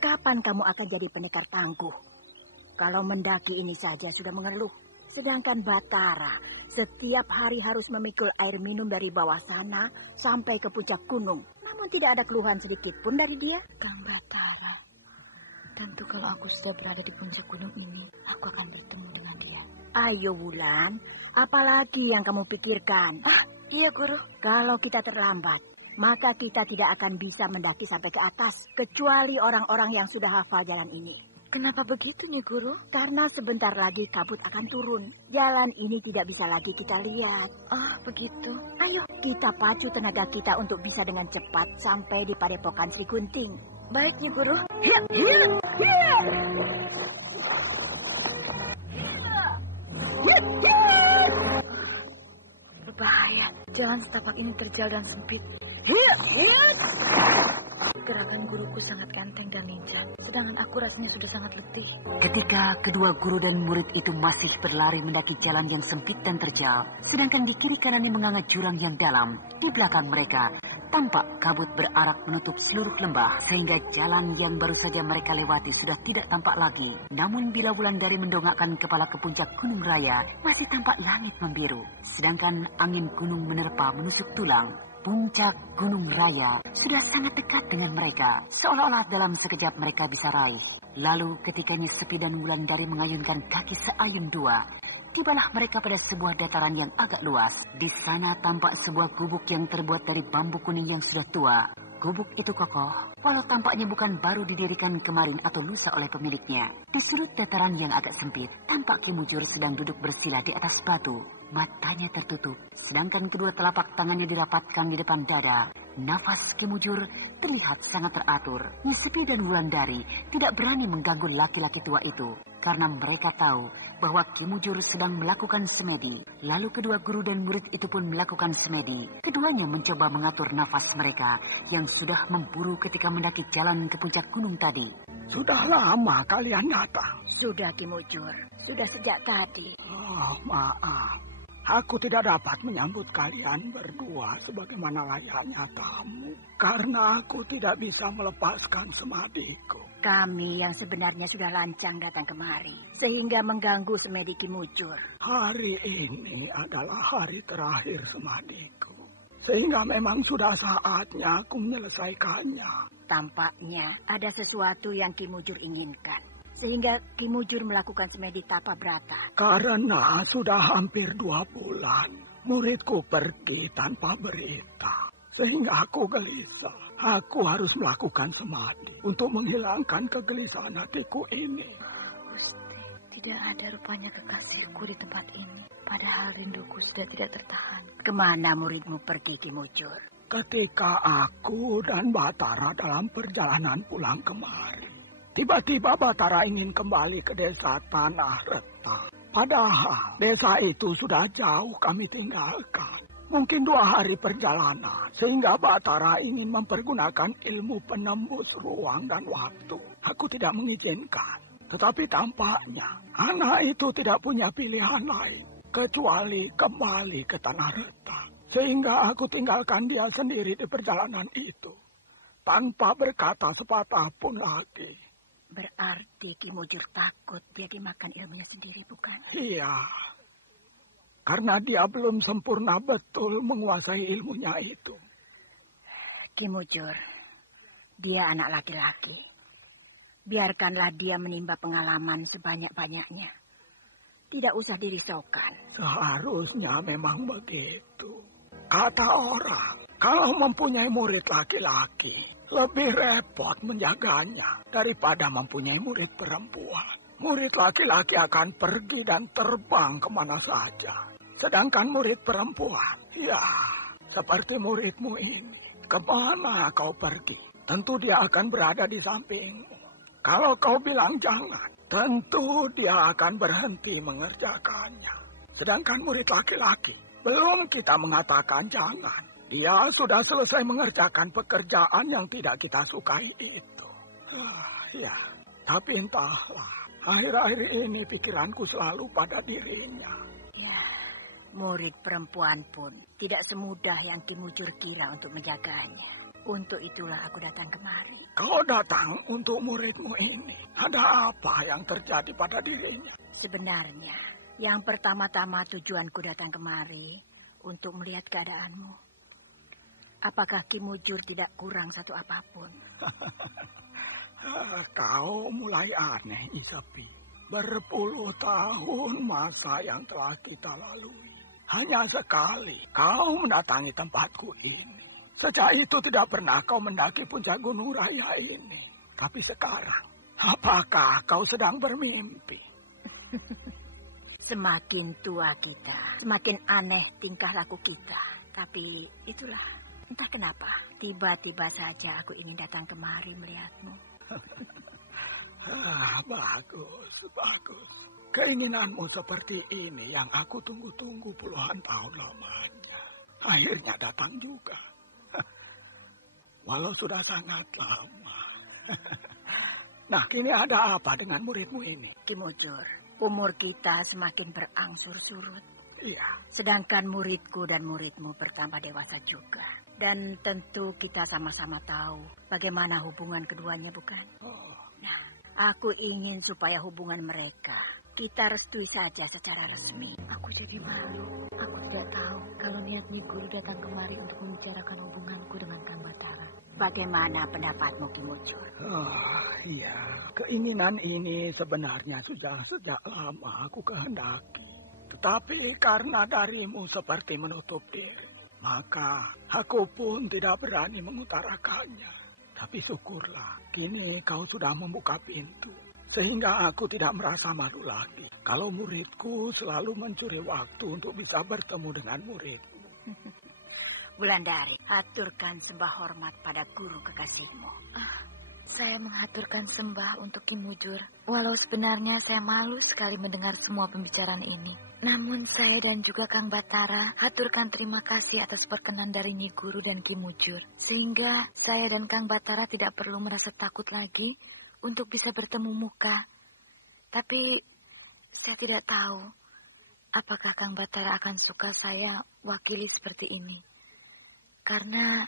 Kapan kamu akan jadi pendekar tangguh? Kalau mendaki ini saja sudah mengeluh. Sedangkan Batara setiap hari harus memikul air minum dari bawah sana sampai ke puncak gunung. Namun tidak ada keluhan sedikit pun dari dia. Kang Batara, tentu kalau aku sudah berada di puncak gunung ini, aku akan bertemu dengan dia. Ayo Wulan, apalagi yang kamu pikirkan? Iya Guru. Kalau kita terlambat, maka kita tidak akan bisa mendaki sampai ke atas, kecuali orang-orang yang sudah hafal jalan ini. Kenapa begitu, Nyi Guru? Karena sebentar lagi kabut akan turun. Jalan ini tidak bisa lagi kita lihat. Oh, begitu. Ayo, kita pacu tenaga kita untuk bisa dengan cepat sampai di padepokan Sri Kunting. Baik, Nyi Guru. Berbahaya. Jalan setapak ini terjal dan sempit. Gerakan guruku sangat ganteng dan lincah, sedangkan aku rasanya sudah sangat letih. Ketika kedua guru dan murid itu masih berlari mendaki jalan yang sempit dan terjal, sedangkan di kiri kanannya menganga jurang yang dalam, di belakang mereka tampak kabut berarak menutup seluruh lembah, sehingga jalan yang baru saja mereka lewati sudah tidak tampak lagi. Namun bila Wulandari mendongakkan kepala ke puncak Gunung Raya, masih tampak langit membiru, sedangkan angin gunung menerpa menusuk tulang. Puncak Gunung Raya sudah sangat dekat dengan mereka, seolah-olah dalam sekejap mereka bisa raih. Lalu ketika Nyi Sepi dan Wulandari mengayunkan kaki seayun dua, Tibalah mereka pada sebuah dataran yang agak luas. Di sana tampak sebuah gubuk yang terbuat dari bambu kuning yang sudah tua. Gubuk itu kokoh, walau tampaknya bukan baru didirikan kemarin atau lusa oleh pemiliknya. Di sudut dataran yang agak sempit, tampak Ki Mujur sedang duduk bersila di atas batu. Matanya tertutup, sedangkan kedua telapak tangannya dirapatkan di depan dada. Nafas Ki Mujur terlihat sangat teratur. Nyi Sepi dan Wulandari tidak berani mengganggu laki-laki tua itu, karena mereka tahu bahwa Ki Mujur sedang melakukan semedi. Lalu kedua guru dan murid itu pun melakukan semedi. Keduanya mencoba mengatur nafas mereka yang sudah memburu ketika mendaki jalan ke puncak gunung tadi. Sudah lama kalian datang? Sudah, Ki Mujur. Sudah sejak tadi. Oh, maaf. Aku tidak dapat menyambut kalian berdua sebagaimana layaknya tamu. Karena aku tidak bisa melepaskan semadiku. Kami yang sebenarnya sudah lancang datang kemari, sehingga mengganggu semedi Ki Mujur. Hari ini adalah hari terakhir semadiku. Sehingga memang sudah saatnya aku menyelesaikannya. Tampaknya ada sesuatu yang Ki Mujur inginkan, sehingga Ki Mujur melakukan semedi tapa brata. Karena sudah hampir 2 bulan, muridku pergi tanpa berita. Sehingga aku gelisah. Aku harus melakukan semadi untuk menghilangkan kegelisahan hatiku ini. Gusti, tidak ada rupanya kekasihku di tempat ini. Padahal rinduku sudah tidak tertahan. Kemana muridmu pergi, Ki Mujur? Ketika aku dan Batara dalam perjalanan pulang kemari, tiba-tiba Batara ingin kembali ke desa Tanah Retak. Padahal desa itu sudah jauh kami tinggalkan. Mungkin 2 hari perjalanan, sehingga Batara ingin mempergunakan ilmu penembus ruang dan waktu. Aku tidak mengizinkan. Tetapi tampaknya anak itu tidak punya pilihan lain, kecuali kembali ke Tanah Retak. Sehingga aku tinggalkan dia sendiri di perjalanan itu, tanpa berkata sepatah pun lagi. Berarti Ki Mujur takut dia dimakan ilmunya sendiri, bukan? Iya. Karena dia belum sempurna betul menguasai ilmunya itu. Ki Mujur, dia anak laki-laki. Biarkanlah dia menimba pengalaman sebanyak-banyaknya. Tidak usah dirisaukan. Seharusnya memang begitu. Kata orang, kalau mempunyai murid laki-laki, lebih repot menjaganya daripada mempunyai murid perempuan. Murid laki-laki akan pergi dan terbang kemana saja. Sedangkan murid perempuan, ya, seperti muridmu ini, kemana kau pergi, tentu dia akan berada di sampingmu. Kalau kau bilang jangan, tentu dia akan berhenti mengerjakannya. Sedangkan murid laki-laki, belum kita mengatakan jangan, dia sudah selesai mengerjakan pekerjaan yang tidak kita sukai itu. Ya, tapi entahlah, akhir-akhir ini pikiranku selalu pada dirinya. Ya. Murid perempuan pun tidak semudah yang Ki Mujur kira untuk menjaganya. Untuk itulah aku datang kemari. Kau datang untuk muridmu ini. Ada apa yang terjadi pada dirinya? Sebenarnya, yang pertama-tama tujuanku datang kemari untuk melihat keadaanmu. Apakah Ki Mujur tidak kurang satu apapun? Kau mulai aneh, Nyi Sepi. Berpuluh tahun masa yang telah kita lalui. Hanya sekali kau mendatangi tempatku ini. Sejak itu tidak pernah kau mendaki puncak Gunung Raya ini. Tapi sekarang, apakah kau sedang bermimpi? Semakin tua kita, semakin aneh tingkah laku kita. Tapi itulah, entah kenapa, tiba-tiba saja aku ingin datang kemari melihatmu. Bagus, bagus. Keinginanmu seperti ini yang aku tunggu-tunggu puluhan tahun lamanya. Akhirnya datang juga. Walau sudah sangat lama. Nah, kini ada apa dengan muridmu ini? Ki Mujur, umur kita semakin berangsur surut. Iya. Sedangkan muridku dan muridmu bertambah dewasa juga. Dan tentu kita sama-sama tahu bagaimana hubungan keduanya, bukan? Nah, aku ingin supaya hubungan mereka kita restui saja secara resmi. Aku jadi malu. Aku tidak tahu kalau niat Nyi Guru datang kemari untuk membicarakan hubunganku dengan Kang Batara. Bagaimana pendapatmu, Ki Mujur? Iya. Keinginan ini sebenarnya sudah sejak lama aku kehendaki. Tetapi karena darimu seperti menutup diri, maka aku pun tidak berani mengutarakannya. Tapi syukurlah, kini kau sudah membuka pintu. Sehingga aku tidak merasa malu lagi kalau muridku selalu mencuri waktu untuk bisa bertemu dengan muridmu. Wulandari, aturkan sembah hormat pada guru kekasihmu. Saya mengaturkan sembah untuk Ki Mujur. Walau sebenarnya saya malu sekali mendengar semua pembicaraan ini. Namun saya dan juga Kang Batara aturkan terima kasih atas perkenan dari Nyi Guru dan Ki Mujur. Sehingga saya dan Kang Batara tidak perlu merasa takut lagi untuk bisa bertemu muka. Tapi saya tidak tahu apakah Kang Batara akan suka saya wakili seperti ini. Karena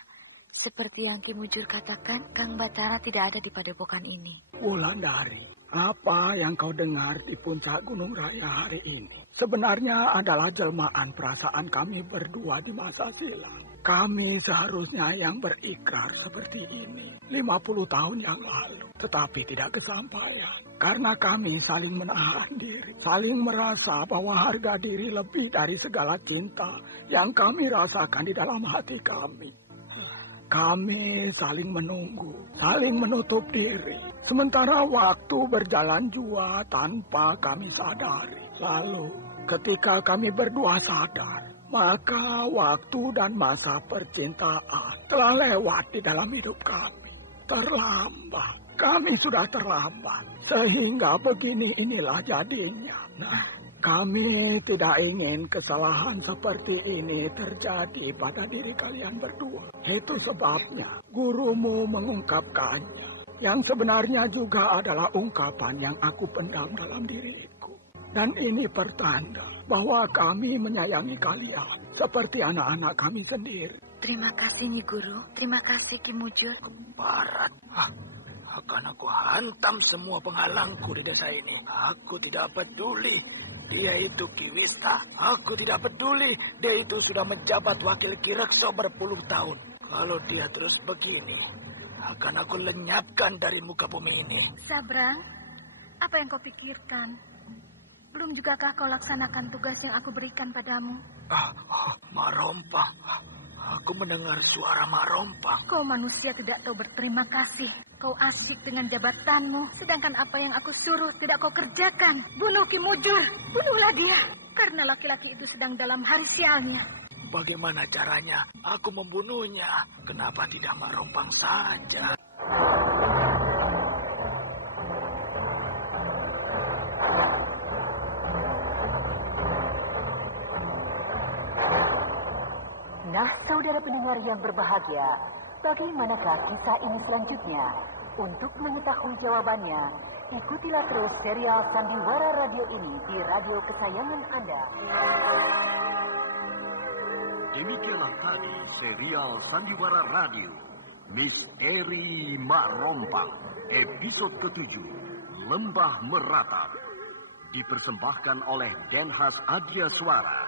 seperti yang Ki Mujur katakan, Kang Batara tidak ada di padepokan ini. Wulandari, apa yang kau dengar di puncak Gunung Raya hari ini sebenarnya adalah jelmaan perasaan kami berdua di masa silam. Kami seharusnya yang berikrar seperti ini 50 tahun yang lalu, tetapi tidak kesampaian. Karena kami saling menahan diri, saling merasa bahwa harga diri lebih dari segala cinta yang kami rasakan di dalam hati kami. Kami saling menunggu, saling menutup diri. Sementara waktu berjalan jua tanpa kami sadari. Lalu ketika kami berdua sadar, maka waktu dan masa percintaan telah lewat di dalam hidup kami. Terlambat, kami sudah terlambat. Sehingga begini inilah jadinya. Nah, kami tidak ingin kesalahan seperti ini terjadi pada diri kalian berdua. Itu sebabnya gurumu mengungkapkannya. Yang sebenarnya juga adalah ungkapan yang aku pendam dalam diriku. Dan ini pertanda bahwa kami menyayangi kalian seperti anak-anak kami sendiri. Terima kasih Nyi Guru, terima kasih Ki Mujur. Barat, akan aku hantam semua penghalangku di desa ini. Aku tidak peduli dia itu Ki Wista. Aku tidak peduli dia itu sudah menjabat wakil Ki Rekso berpuluh tahun. Kalau dia terus begini, akan aku lenyapkan dari muka bumi ini. Sabrang, apa yang kau pikirkan? Belum jugakah kau laksanakan tugas yang aku berikan padamu? Marompang. Aku mendengar suara Marompang. Kau manusia tidak tahu berterima kasih. Kau asik dengan jabatanmu, sedangkan apa yang aku suruh tidak kau kerjakan. Bunuh Ki Mujur, bunuhlah dia. Karena laki-laki itu sedang dalam hari sialnya. Bagaimana caranya aku membunuhnya? Kenapa tidak Marompang saja? Nah, saudara pendengar yang berbahagia, bagaimanakah kisah ini selanjutnya? Untuk mengetahui jawabannya, ikutilah terus serial Sandiwara Radio ini di radio kesayangan Anda. Demikianlah tadi serial Sandiwara Radio, Misteri Marompang, episode ke-7, Lembah Meratap. Dipersembahkan oleh Denhas Adia Suara.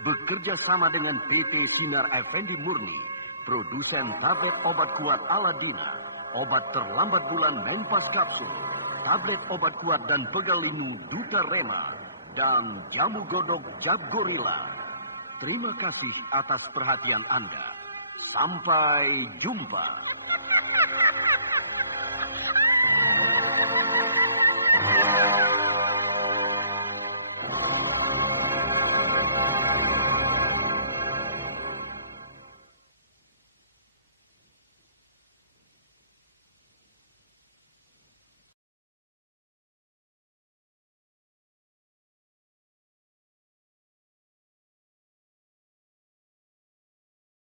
Bekerja sama dengan PT Sinar Effendi Murni, produsen tablet obat kuat Aladina, obat terlambat bulan Menpas Kapsul, tablet obat kuat dan pegal limu Duta Rema, dan jamu godok Jab Gorilla. Terima kasih atas perhatian Anda. Sampai jumpa.